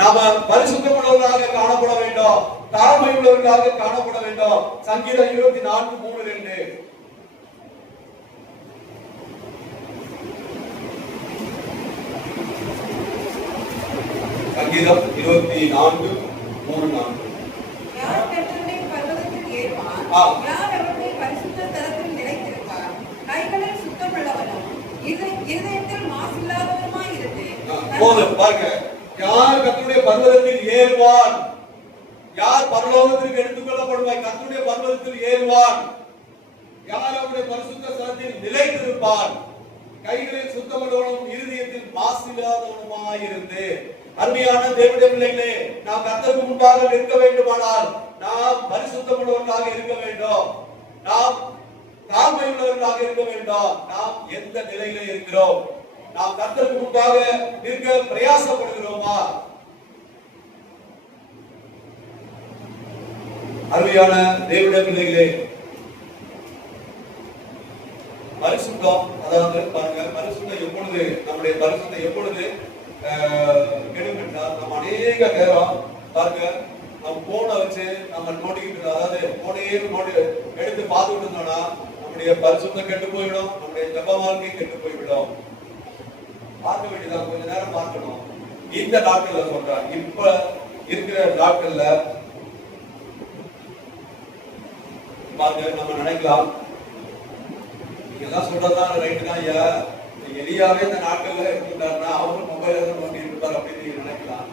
நாம பரிசுத்தம் உள்ளவர்களாக காணப்பட வேண்டும், தாழ்மை உள்ளவர்களாக காணப்பட வேண்டும். சங்கீதம் 24:3-2. சங்கீதம் 24:3-4. யார் கர்த்தருடைய பர்வதத்தில் ஏறுவான்? யார் அவருடைய பரிசுத்த ஸ்தலத்தில் நிலைத்திருப்பார்? கைகளில் சுத்தமுள்ளவனும் இருதயத்தில் மாசில்லாதவனுமாய் இருந்து. போதும் பாருங்க. யார் கர்த்தருடைய பர்வதத்தில் ஏறுவான்? யார் பரலோகத்திற்கு எடுத்துக் கொள்ளப்படுவாய்? கர்த்தருடைய பர்வதத்தில் ஏறுவான். யார் அவருடைய பரிசுத்த ஸ்தலத்தில் நிலைத்திருப்பான்? கைகளில் சுத்தமுள்ளவனும் இருதயத்தில் மாசில்லாதவனுமாய் இருந்து. அருமையான தேவனுடைய பிள்ளைகளே, நாம் கர்த்தருக்கு முன்பாக நிற்க வேண்டுமானால் நாம் பரிசுத்தமுள்ளவர்களாக இருக்க வேண்டும், நாம் தாழ்மை உள்ளவர்களாக இருக்க வேண்டும். நாம் எந்த நிலையில இருக்கிறோம்? நாம் கர்த்தருக்கு முன்பாக நிற்க பிரயாசப்படுகிறோமா? அருமையான தேவனுடைய பிள்ளைகளே, பரிசுத்தம், அதாவது பாருங்க, பரிசுத்தம் எப்பொழுது நம்முடைய பரிசுத்தம் எப்பொழுது கெடும் என்றால், நம்ம அநேக நேரம் பாருங்க, நம்ம போனை வச்சு நம்ம நோண்டிக்கிட்டு, அதாவது போனையே எடுத்து பார்த்துட்டு இருந்தோம்னா நம்முடைய பரிசுத்தம் கெட்டு போய்விடும், நம்முடைய ஜெப வாழ்க்கை கெட்டு போய்விடும். பார்க்க வேண்டியதான், கொஞ்ச நேரம் பார்க்கணும். இந்த நாட்கள்ல சொல்றேன், இப்ப இருக்கிற நாட்கள்ல பாருங்க, நம்ம நினைக்கலாம் இதெல்லாம் சொல்றதுதான் ரைட்டு தான். ஐயா, எலியாவே இந்த நாட்கள்ல இருந்தாருன்னா அவரும் மொபைல் நோண்டி இருப்பார் அப்படின்னு நினைக்கலாம்.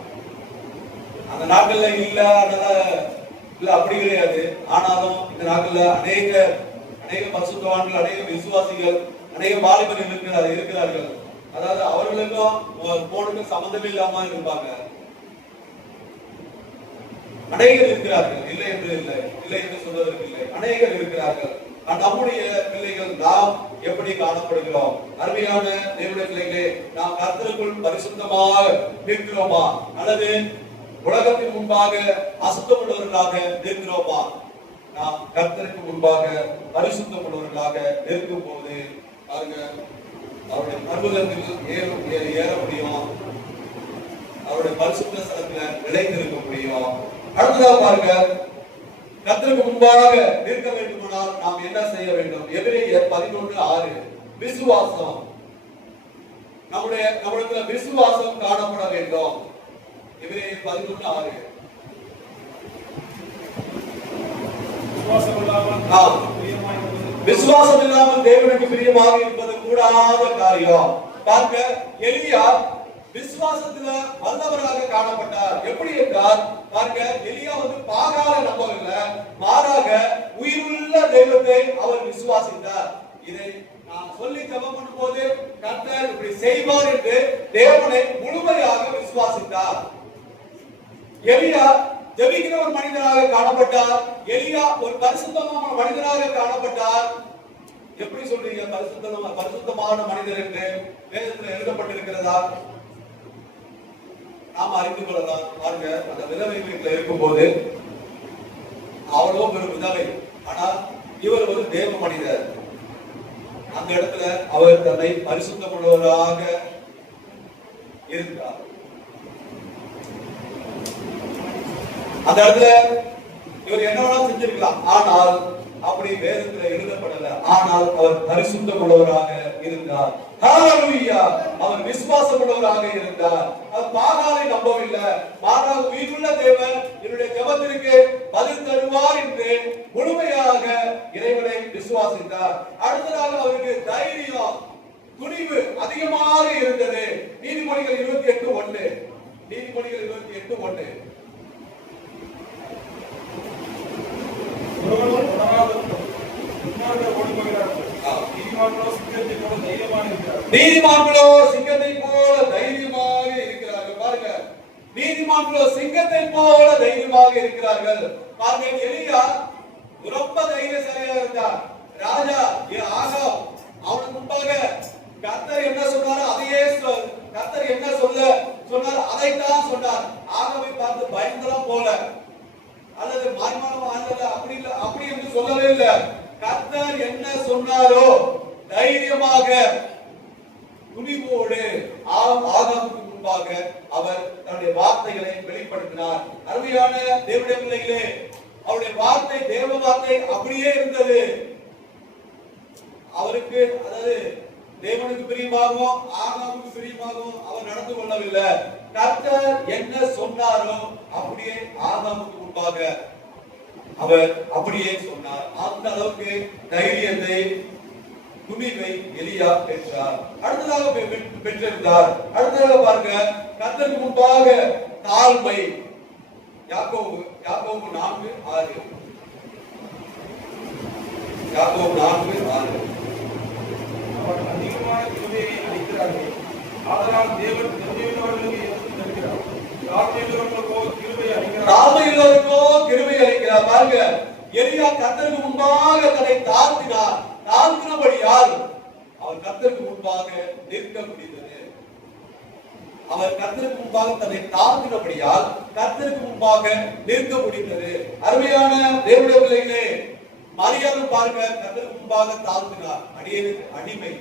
அந்த நாட்கள்ல இல்ல, அதனால இல்ல, அப்படி கிடையாது. ஆனாலும் இந்த நாட்கள்ல அநேக பரிசுத்தவான்கள், அநேக விசுவாசிகள், அநேக வாலிபர்கள் இருக்கிறார்கள். அதாவது அவர்களுக்கும் போனுக்கும் சம்பந்தம் இல்லாம இருப்பாங்க. அநேகர் இருக்கிறார்கள், இல்லை என்று சொல்வதற்கு இல்லை, அநேகர் இருக்கிறார்கள். நம்முடைய பிள்ளைகள் நாம் எப்படி காணப்படுகிறோம்? அருமையான தேவனுடைய பிள்ளைகளே, நாம் கர்த்தருக்குள் பரிசுத்தமாக நிற்கிறோமா அல்லது உலகத்தின் முன்பாக அசுத்தம் உள்ளவர்களாக நிற்கிறோமா? நாம் கர்த்தருக்கு முன்பாக பரிசுத்தம் உள்ளவர்களாக நிற்கும் போது பாருங்க, அவருடைய பர்வதத்தில் ஏற முடியும், அவருடைய பரிசுத்த ஸ்தலத்துல நிலைத்திருக்க முடியும். அடுத்ததாக பாருங்க, கர்த்தருக்கு முன்பாக நிற்க வேண்டுமானால் நாம் என்ன செய்ய வேண்டும்? எபிரேயர் 11:6. விசுவாசம். நம்முடைய விசுவாசம் காணப்பட வேண்டும். எபிரேயர் 11:6. விசுவாசம் இல்லாமல் தேவனுக்கு பிரியமாக இருப்பது கூடாத காரியம். பாருங்க, எலியா விசுவாசத்துல வல்லவராக காணப்பட்டார். எப்படி என்றால் பாருங்க, எலியா பாகாலை நம்பவில்லை, மாறாக உயிருள்ள தெய்வத்தை அவர் விசுவாசித்தார். இதை நான் சொல்லி ஜெபம் பண்ணும் போது கர்த்தர் இப்படி செய்வார் என்று தேவனை முழுமையாக விசுவாசித்தார். எலியா ஜெபிக்கிற ஒரு மனிதனாக காணப்பட்டார். எலியா ஒரு பரிசுத்தமான மனிதனாக காணப்பட்டார். எப்படி சொல்றீங்க பரிசுத்தமான மனிதர் என்று வேதத்தில் எழுதப்பட்டிருக்கிறதா? நாம் அறிந்து கொள்ளலாம். பாருங்க, அந்த விதவை வீட்டில் இருக்கும் போது அவளோ ஒரு விதவை, ஆனால் இவர் ஒரு தேவ மனிதர். அந்த இடத்துல அவர் தன்னை பரிசுத்தமுள்ளவராக இருந்தார். அந்த இடத்துல இவர் என்ன வேணாலும் செஞ்சிருக்கலாம், ஆனால் அப்படி வேதத்தில் எழுதப்படல. ஆனால் அவர் பரிசுத்தம் உள்ளவராக இருந்தார். ஹalleluya! அவர் விசுவாசம் உள்ளவராக இருந்தார். அவர் பாகாலை நம்பவில்லை, மாறாக உயிருள்ள தேவன் என்னுடைய ஜெபத்திற்கு பதில் தருவார் என்று முழுமையாக இறைவனை விசுவாசித்தார். அடுத்ததாக அவருக்கு தைரியம், துணிவு, நீதிமான்களோ சிங்கத்தை போல தைரியமாக இருக்கிறார்கள். பாருங்க, நீதிமான்களோ சிங்கத்தை போல தைரியமாக இருக்கிறார்கள். பாருங்க, எலியா ரொம்ப தைரியசாலியா இருந்தார். ராஜா ஆகாப் அவனுக்கு முன்பாக கர்த்தர் என்ன சொன்னாரோ அதையே கர்த்தர் என்ன சொன்னார் அதைத்தான் சொன்னார். ஆகாவை பார்த்து பயந்தெல்லாம் போல அல்லது மாய்மானம் அல்லது அப்படி என்று சொல்லவே இல்லை. கர்த்தர் என்ன சொன்னாரோ தைரியமாக துணிவோடு ஆகாமுக்கு முன்பாக அவர் தன்னுடைய வார்த்தைகளை வெளிப்படுத்தினார். அருமையான தேவனுடைய பிள்ளைகளே, அவருடைய வார்த்தை தேவ வார்த்தை அப்படியே இருந்தது. அவருக்கு, அதாவது தேவனுக்கு பிரியமாகவும் ஆகாமுக்கு பிரியமாகவும் அவர் நடந்து கொள்ளவில்லை. கர்த்தர் என்ன சொன்னாரோ அப்படியே ஆகாமுக்கு முன்பாக அவர் அப்படியே சொன்னார். அந்த அளவுக்கு தைரியத்தை துணிவை எலியா பெற்றார். அடுத்ததாக பெற்றிருந்தார். அடுத்ததாக பாருங்க, கர்த்தருக்கு முன்பாக தாழ்மை. யாக்கோபு 4:6. யாக்கோபு 4:6. அவர் அதிகமான கிருபையை அளிக்கிறார்கள். ஆதலால் தேவன் கிருபையுள்ளவர்களுக்கு எதிர்த்து நிற்கிறார். தாழ்மையுள்ளவர்களுக்கோ கிருபை அளிக்கிறார். பாருங்க, எலியா கர்த்தருக்கு முன்பாக தன்னை தாழ்த்தினார். தாழ்த்தினபடியால் அவர் கர்த்தருக்கு முன்பாக நிற்க முடிந்தது. அவர் கர்த்தருக்கு முன்பாக தன்னை தாழ்த்தினபடியால் கர்த்தருக்கு முன்பாக நிற்க முடிந்தது. அருமையான தேவனுடைய பிள்ளைகளே, மரியாதை பாருங்க, கர்த்தருக்கு முன்பாக தாழ்த்தினார். அடியேனுக்கு அடிமை,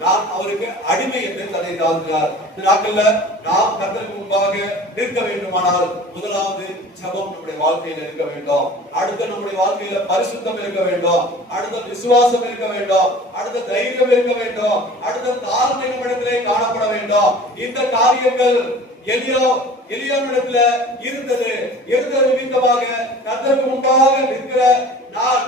நான் அவருக்கு அடிமை என்று தன்னை தாழ்த்தினார். இந்த நாட்கள்ல நாம் கர்த்தருக்கு முன்பாக நிற்க வேண்டுமானால் முதலாவது ஜெபம் நம்முடைய வாழ்க்கையில இருக்க வேண்டும். அடுத்து நம்முடைய வாழ்க்கையில பரிசுத்தம் இருக்க வேண்டும். அடுத்த விசுவாசம் இருக்க வேண்டும். அடுத்த தைரியம் இருக்க வேண்டும். அடுத்த தாழ்மை நம்மிடத்திலே காணப்பட வேண்டும். இந்த காரியங்கள் எலியாவிடத்துல இருந்தது நிமித்தமாக கர்த்தருக்கு முன்பாக நிற்கிற நான்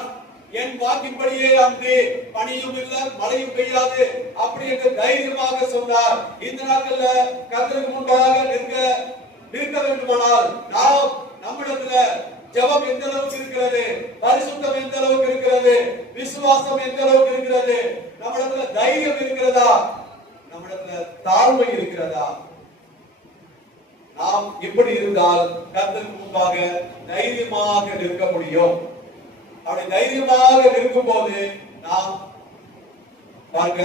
என் வாக்கின்படியே அன்றி பனியும் இல்ல மழையும் பெய்யாது அப்படி என்று தைரியமாக சொன்னார். இந்த நாட்கள்ல கர்த்தருக்கு முன்பாக நிற்க வேண்டுமானால் நாம் நம்மிடத்துல ஜெபம் எந்த அளவுக்கு இருக்கிறது, பரிசுத்தம் எந்த அளவுக்கு இருக்கிறது, விசுவாசம் எந்த அளவுக்கு இருக்கிறது, நம்மிடத்துல தைரியம் இருக்கிறதா, நம்மிடத்துல தாழ்மை இருக்கிறதா? நாம் இப்படி இருந்தால் கர்த்தருக்கு முன்பாக தைரியமாக நிற்க முடியும். அப்படி தைரியமாக நிற்கும் போது நாம் பாருங்க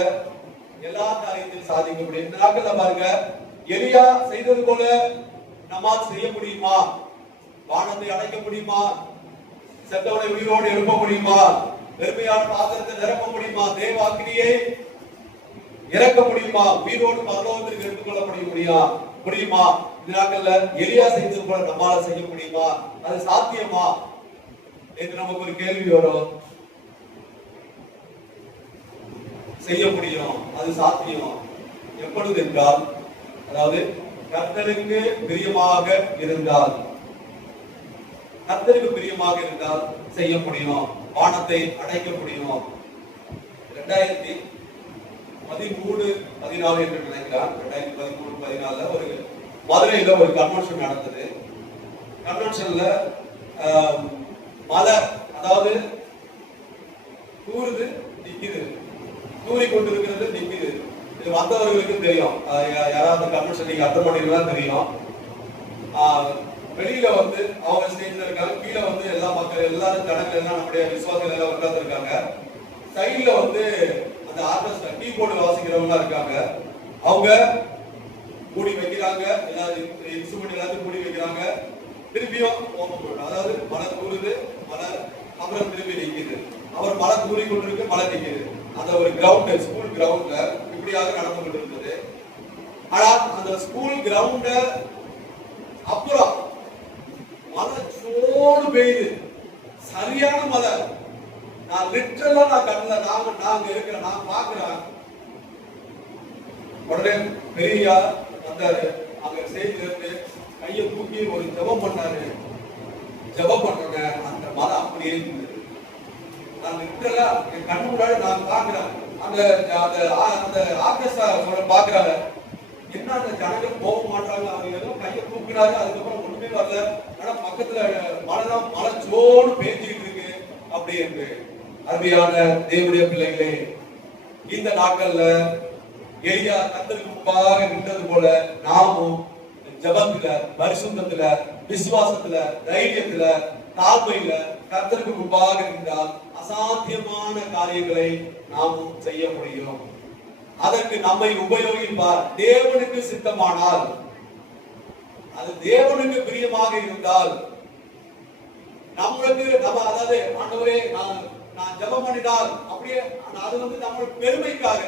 எல்லா காரியத்தையும் சாதிக்க முடியும். இந்த நாட்கள்ல பாருங்க, எலியா செய்தது போல நம்மால் செய்ய முடியுமா? வானத்தை அடைக்க முடியுமா? செத்தவனை உயிரோடு எழுப்ப முடியுமா? வெறுமையான பாத்திரத்தை நிரப்ப முடியுமா? தேவ அக்னியை இறக்க முடியுமா? உயிரோடு பரலோகத்திற்கு எடுத்துக்கொள்ள முடியுமா? இந்த நாட்கள்ல எலியா செய்தது போல நம்மால செய்ய முடியுமா? அது சாத்தியமா என்று நமக்கு ஒரு கேள்வி வரும். செய்ய முடியும், அது சாத்தியம். எப்பொழுது என்றால், அதாவது கர்த்தருக்கு பிரியமாக இருந்தால் செய்ய முடியும். வானத்தை அடைக்க முடியும். 2013-14 என்று நினைக்கிறேன். 2013-14 ஒரு மதுரையில ஒரு கன்வென்ஷன் நடந்தது. கன்வென்ஷன்ல மலை, அதாவது தூறுது நிக்குது, தூரி கொண்டு இருக்கிறது நிக்குது. இது வந்தவர்களுக்கு தெரியும். யாராவது கன்வென்ஷன் நீங்க அட்டன் பண்ணிருந்தா தெரியும். வெளியில வந்து அவங்க ஸ்டேஜ்ல இருக்காங்க, கீழே வந்து எல்லா மக்கள் எல்லாரும் ஜனங்கள் எல்லாம் நம்முடைய விசுவாசிகள் எல்லாம் உட்கார்ந்து இருக்காங்க. சைட்ல வந்து அந்த ஆர்கெஸ்ட்ரா கீபோர்டு வாசிக்கிறவங்க இருக்காங்க. அவங்க மூடி வைக்கிறாங்க, எல்லாரும் இன்ஸ்ட்ருமெண்ட் எல்லாத்தையும் மூடி வைக்கிறாங்க. திருப்பியும் ஓபன் பண்ணுறாங்க. அதாவது மழை தூருது, மழை அப்புறம் திருப்பி நிற்குது, அப்புறம் மழை தூரி கொண்டிருக்கு, மழை நிற்குது. அந்த ஒரு கிரவுண்ட், ஸ்கூல் கிரவுண்ட்ல இப்படியாக நடந்து கொண்டு இருந்தது. ஆனா அந்த ஸ்கூல் கிரவுண்ட அப்புறம் மழை சோடு பெய்யுது, சரியான மழை. நான் லிட்டரலா நான் கண்ணுல நாங்க இருக்கிறேன், நான் பாக்குறேன். உடனே பெரியா வந்தாரு, அங்க ஸ்டேஜ்ல இருந்து கையை தூக்கி ஒரு ஜெபம் பண்ணாரு. ஜெபம் பண்ண அந்த மழை அப்படியே இருந்தது. நான் லிட்டரலா என் கண்ணு முன்னாடி நான் பாக்குறேன். அந்த ஆர்கெஸ்ட்ரா பாக்குறாங்க. என்ன அந்த ஜனங்கள் போக மாட்டாங்க, அவங்க ஏதோ கையை தூக்கினாரு. அதுக்கப்புறம் ஒண்ணுமே வரல. ஆனா பக்கத்துல மழை சோடு பேஞ்சிட்டு இருக்கு அப்படி இருக்கு. அருமையான தேவனுடைய பிள்ளைகளே, இந்த நாட்கள்ல எலியா கர்த்தருக்கு முன்பாக நின்றது போல நாமும் ஜெபத்துல, பரிசுத்தத்துல, விசுவாசத்துல, தைரியத்துல, தாழ்மையில கர்த்தருக்கு முன்பாக நின்றால் அசாத்தியமான காரியங்களை நாமும் செய்ய முடியும். அதற்கு நம்மை உபயோகிப்பார். தேவனுக்கு சித்தமானால், அது தேவனுக்கு பிரியமாக இருந்தால், நம்மளுக்கு அதாவது ஆண்டவரே நான் ஜெபம் பண்ணினால் அப்படியே அது நம்ம பெருமைக்காக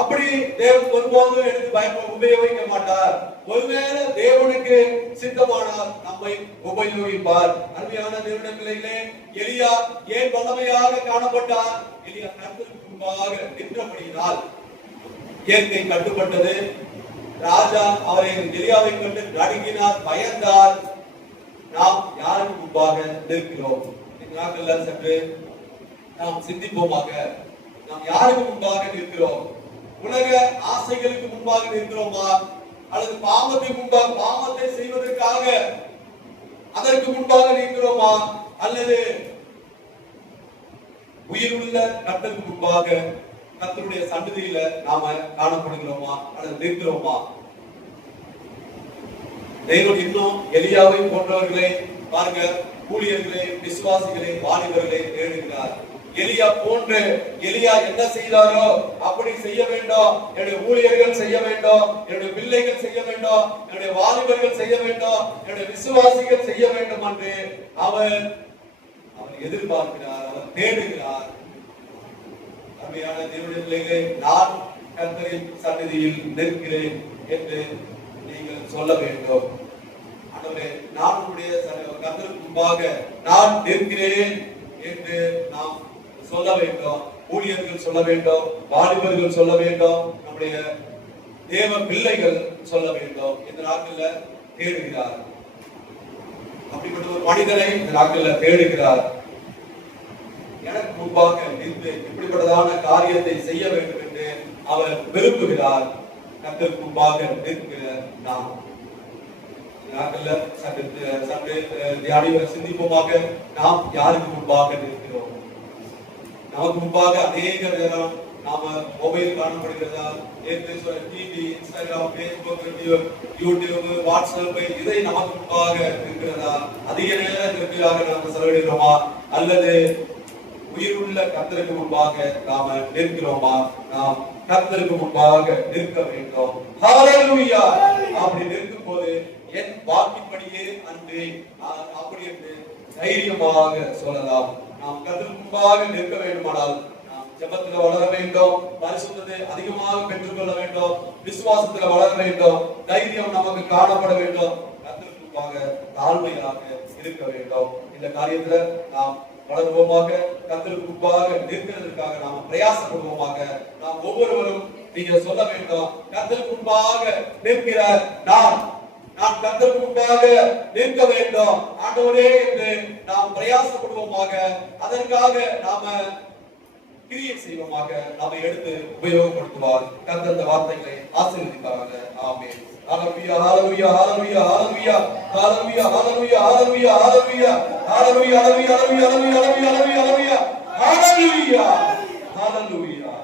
அப்படி தேவன் ஒருபோதும் எடுத்து உபயோகிக்க மாட்டார். ஒருவேளை தேவனுக்கு சித்தமானால் நம்மை உபயோகிப்பார். அருமையான தேவனுடைய பிள்ளைகளே, எலியா ஏன் வல்லமையாக காணப்பட்டார்? எலியா கர்த்தருக்கு முன்பாக நின்றபடியினால் இயற்கை கட்டுப்பட்டது. ராஜா அவரை எலியாவை கண்டு நடுங்கினார், பயந்தார். நாம் யாருக்கு முன்பாக நிற்கிறோம்? சற்று நாம் சிந்திப்போமாக. நாம் யாருக்கு முன்பாக நிற்கிறோம்? உலக ஆசைகளுக்கு முன்பாக நிற்கிறோமா? அல்லது பாவத்துக்கு முன்பாக, பாவத்தை செய்வதற்காக அதற்கு முன்பாக நிற்கிறோமா? அல்லது உயிருள்ள கர்த்தருக்கு முன்பாக கர்த்தருடைய சன்னதியில நாம காணப்படுகிறோமா அல்லது நிற்கிறோமா? தேவன் இன்னும் எலியாவை போன்றவர்களை பாருங்க, ஊழியர்களே, விசுவாசிகளே, வாலிபர்களே தேடுகிறார். எலியா போன்று எலியா என்ன செய்தாரோ அப்படி செய்ய வேண்டும். என்னுடைய ஊழியர்கள் செய்ய வேண்டும், என்னுடைய பிள்ளைகள் செய்ய வேண்டும், என்னுடைய வாலிபர்கள் செய்ய வேண்டும், என்னுடைய விசுவாசிகள் செய்ய வேண்டும் என்று அவர் எதிர்பார்க்கிறார், அவர் தேடுகிறார். அருமையான தேவனுடைய பிள்ளைகளே, நான் கர்த்தரின் சந்நிதியில் நிற்கிறேன் என்று நீங்கள் சொல்ல வேண்டும். ஆண்டவரே, நான் உங்களுடைய கர்த்தருக்கு முன்பாக நான் நிற்கிறேன் என்று நாம் சொல்ல வேண்டும். ஊழியர்கள் சொல்ல வேண்டும், வாலிபர்கள் சொல்ல வேண்டும், நம்முடைய தேவ பிள்ளைகள் சொல்ல வேண்டும். இந்த நாட்கள்ல தேடுகிறார். அப்படிப்பட்ட ஒரு மனிதனை இந்த நாட்கள்ல தேடுகிறார். எனக்கு முன்பாக நின்று இப்படிப்பட்டதான காரியத்தை செய்ய வேண்டும் என்று அவர் விரும்புகிறார். கர்த்தருக்கு முன்பாக நிற்கிற நாம் நாட்கள்ல சற்று தியானிகளை சிந்திப்போமாக. நாம் யாருக்கு முன்பாக நிற்கிறோம்? நமக்கு முன்பாக அநேக நேரம் நாம மொபைல் காணப்படுகிறதா, TV, Instagram, Facebook, YouTube, WhatsApp, இதை நமக்கு முன்பாக இருக்கிறதா? அதிக நேரம் இதற்காக நாம செலவிடுகிறோமா? அல்லது உயிருள்ள கர்த்தருக்கு முன்பாக நாம நிற்கிறோமா? நாம் கர்த்தருக்கு முன்பாக நிற்க வேண்டும். ஹல்லேலூயா! அப்படி நிற்கும் போது என் வாக்கின்படியே அன்றே அப்படி என்று தைரியமாக சொல்லலாம். நாம் கர்த்தருக்கு முன்பாக நிற்க வேண்டுமானால் நாம் ஜெபத்துல வளர வேண்டும், பரிசுத்தத்தை அதிகமாக பெற்றுக்கொள்ள வேண்டும், விசுவாசத்துல வளர வேண்டும், தைரியம் நமக்கு காணப்பட வேண்டும், கர்த்தருக்கு முன்பாக தாழ்மையாக இருக்க வேண்டும். இந்த காரியத்துல நாம் வளருவோமாக. கர்த்தருக்கு முன்பாக நிற்கிறதற்காக நாம் பிரயாசப்படுவோமாக. நாம் ஒவ்வொருவரும் நீங்க சொல்ல வேண்டும், கர்த்தருக்கு முன்பாக நிற்கிற நான் கர்த்தருக்கு முன்பாக நிற்க வேண்டும் ஆண்டவரே என்று நாம் பிரயாசப்படுவோமாக. அதற்காக நாம கிரியை செய்வோமாக. நாம எடுத்து உபயோகப்படுத்துவார். கர்த்தர் இந்த வார்த்தைகளை ஆசீர்வதிப்பாராக. ஆமென். ஹalleluya, hallelujah, hallelujah, hallelujah, hallelujah, hallelujah, hallelujah, hallelujah, hallelujah, hallelujah, hallelujah, hallelujah, hallelujah, hallelujah, hallelujah.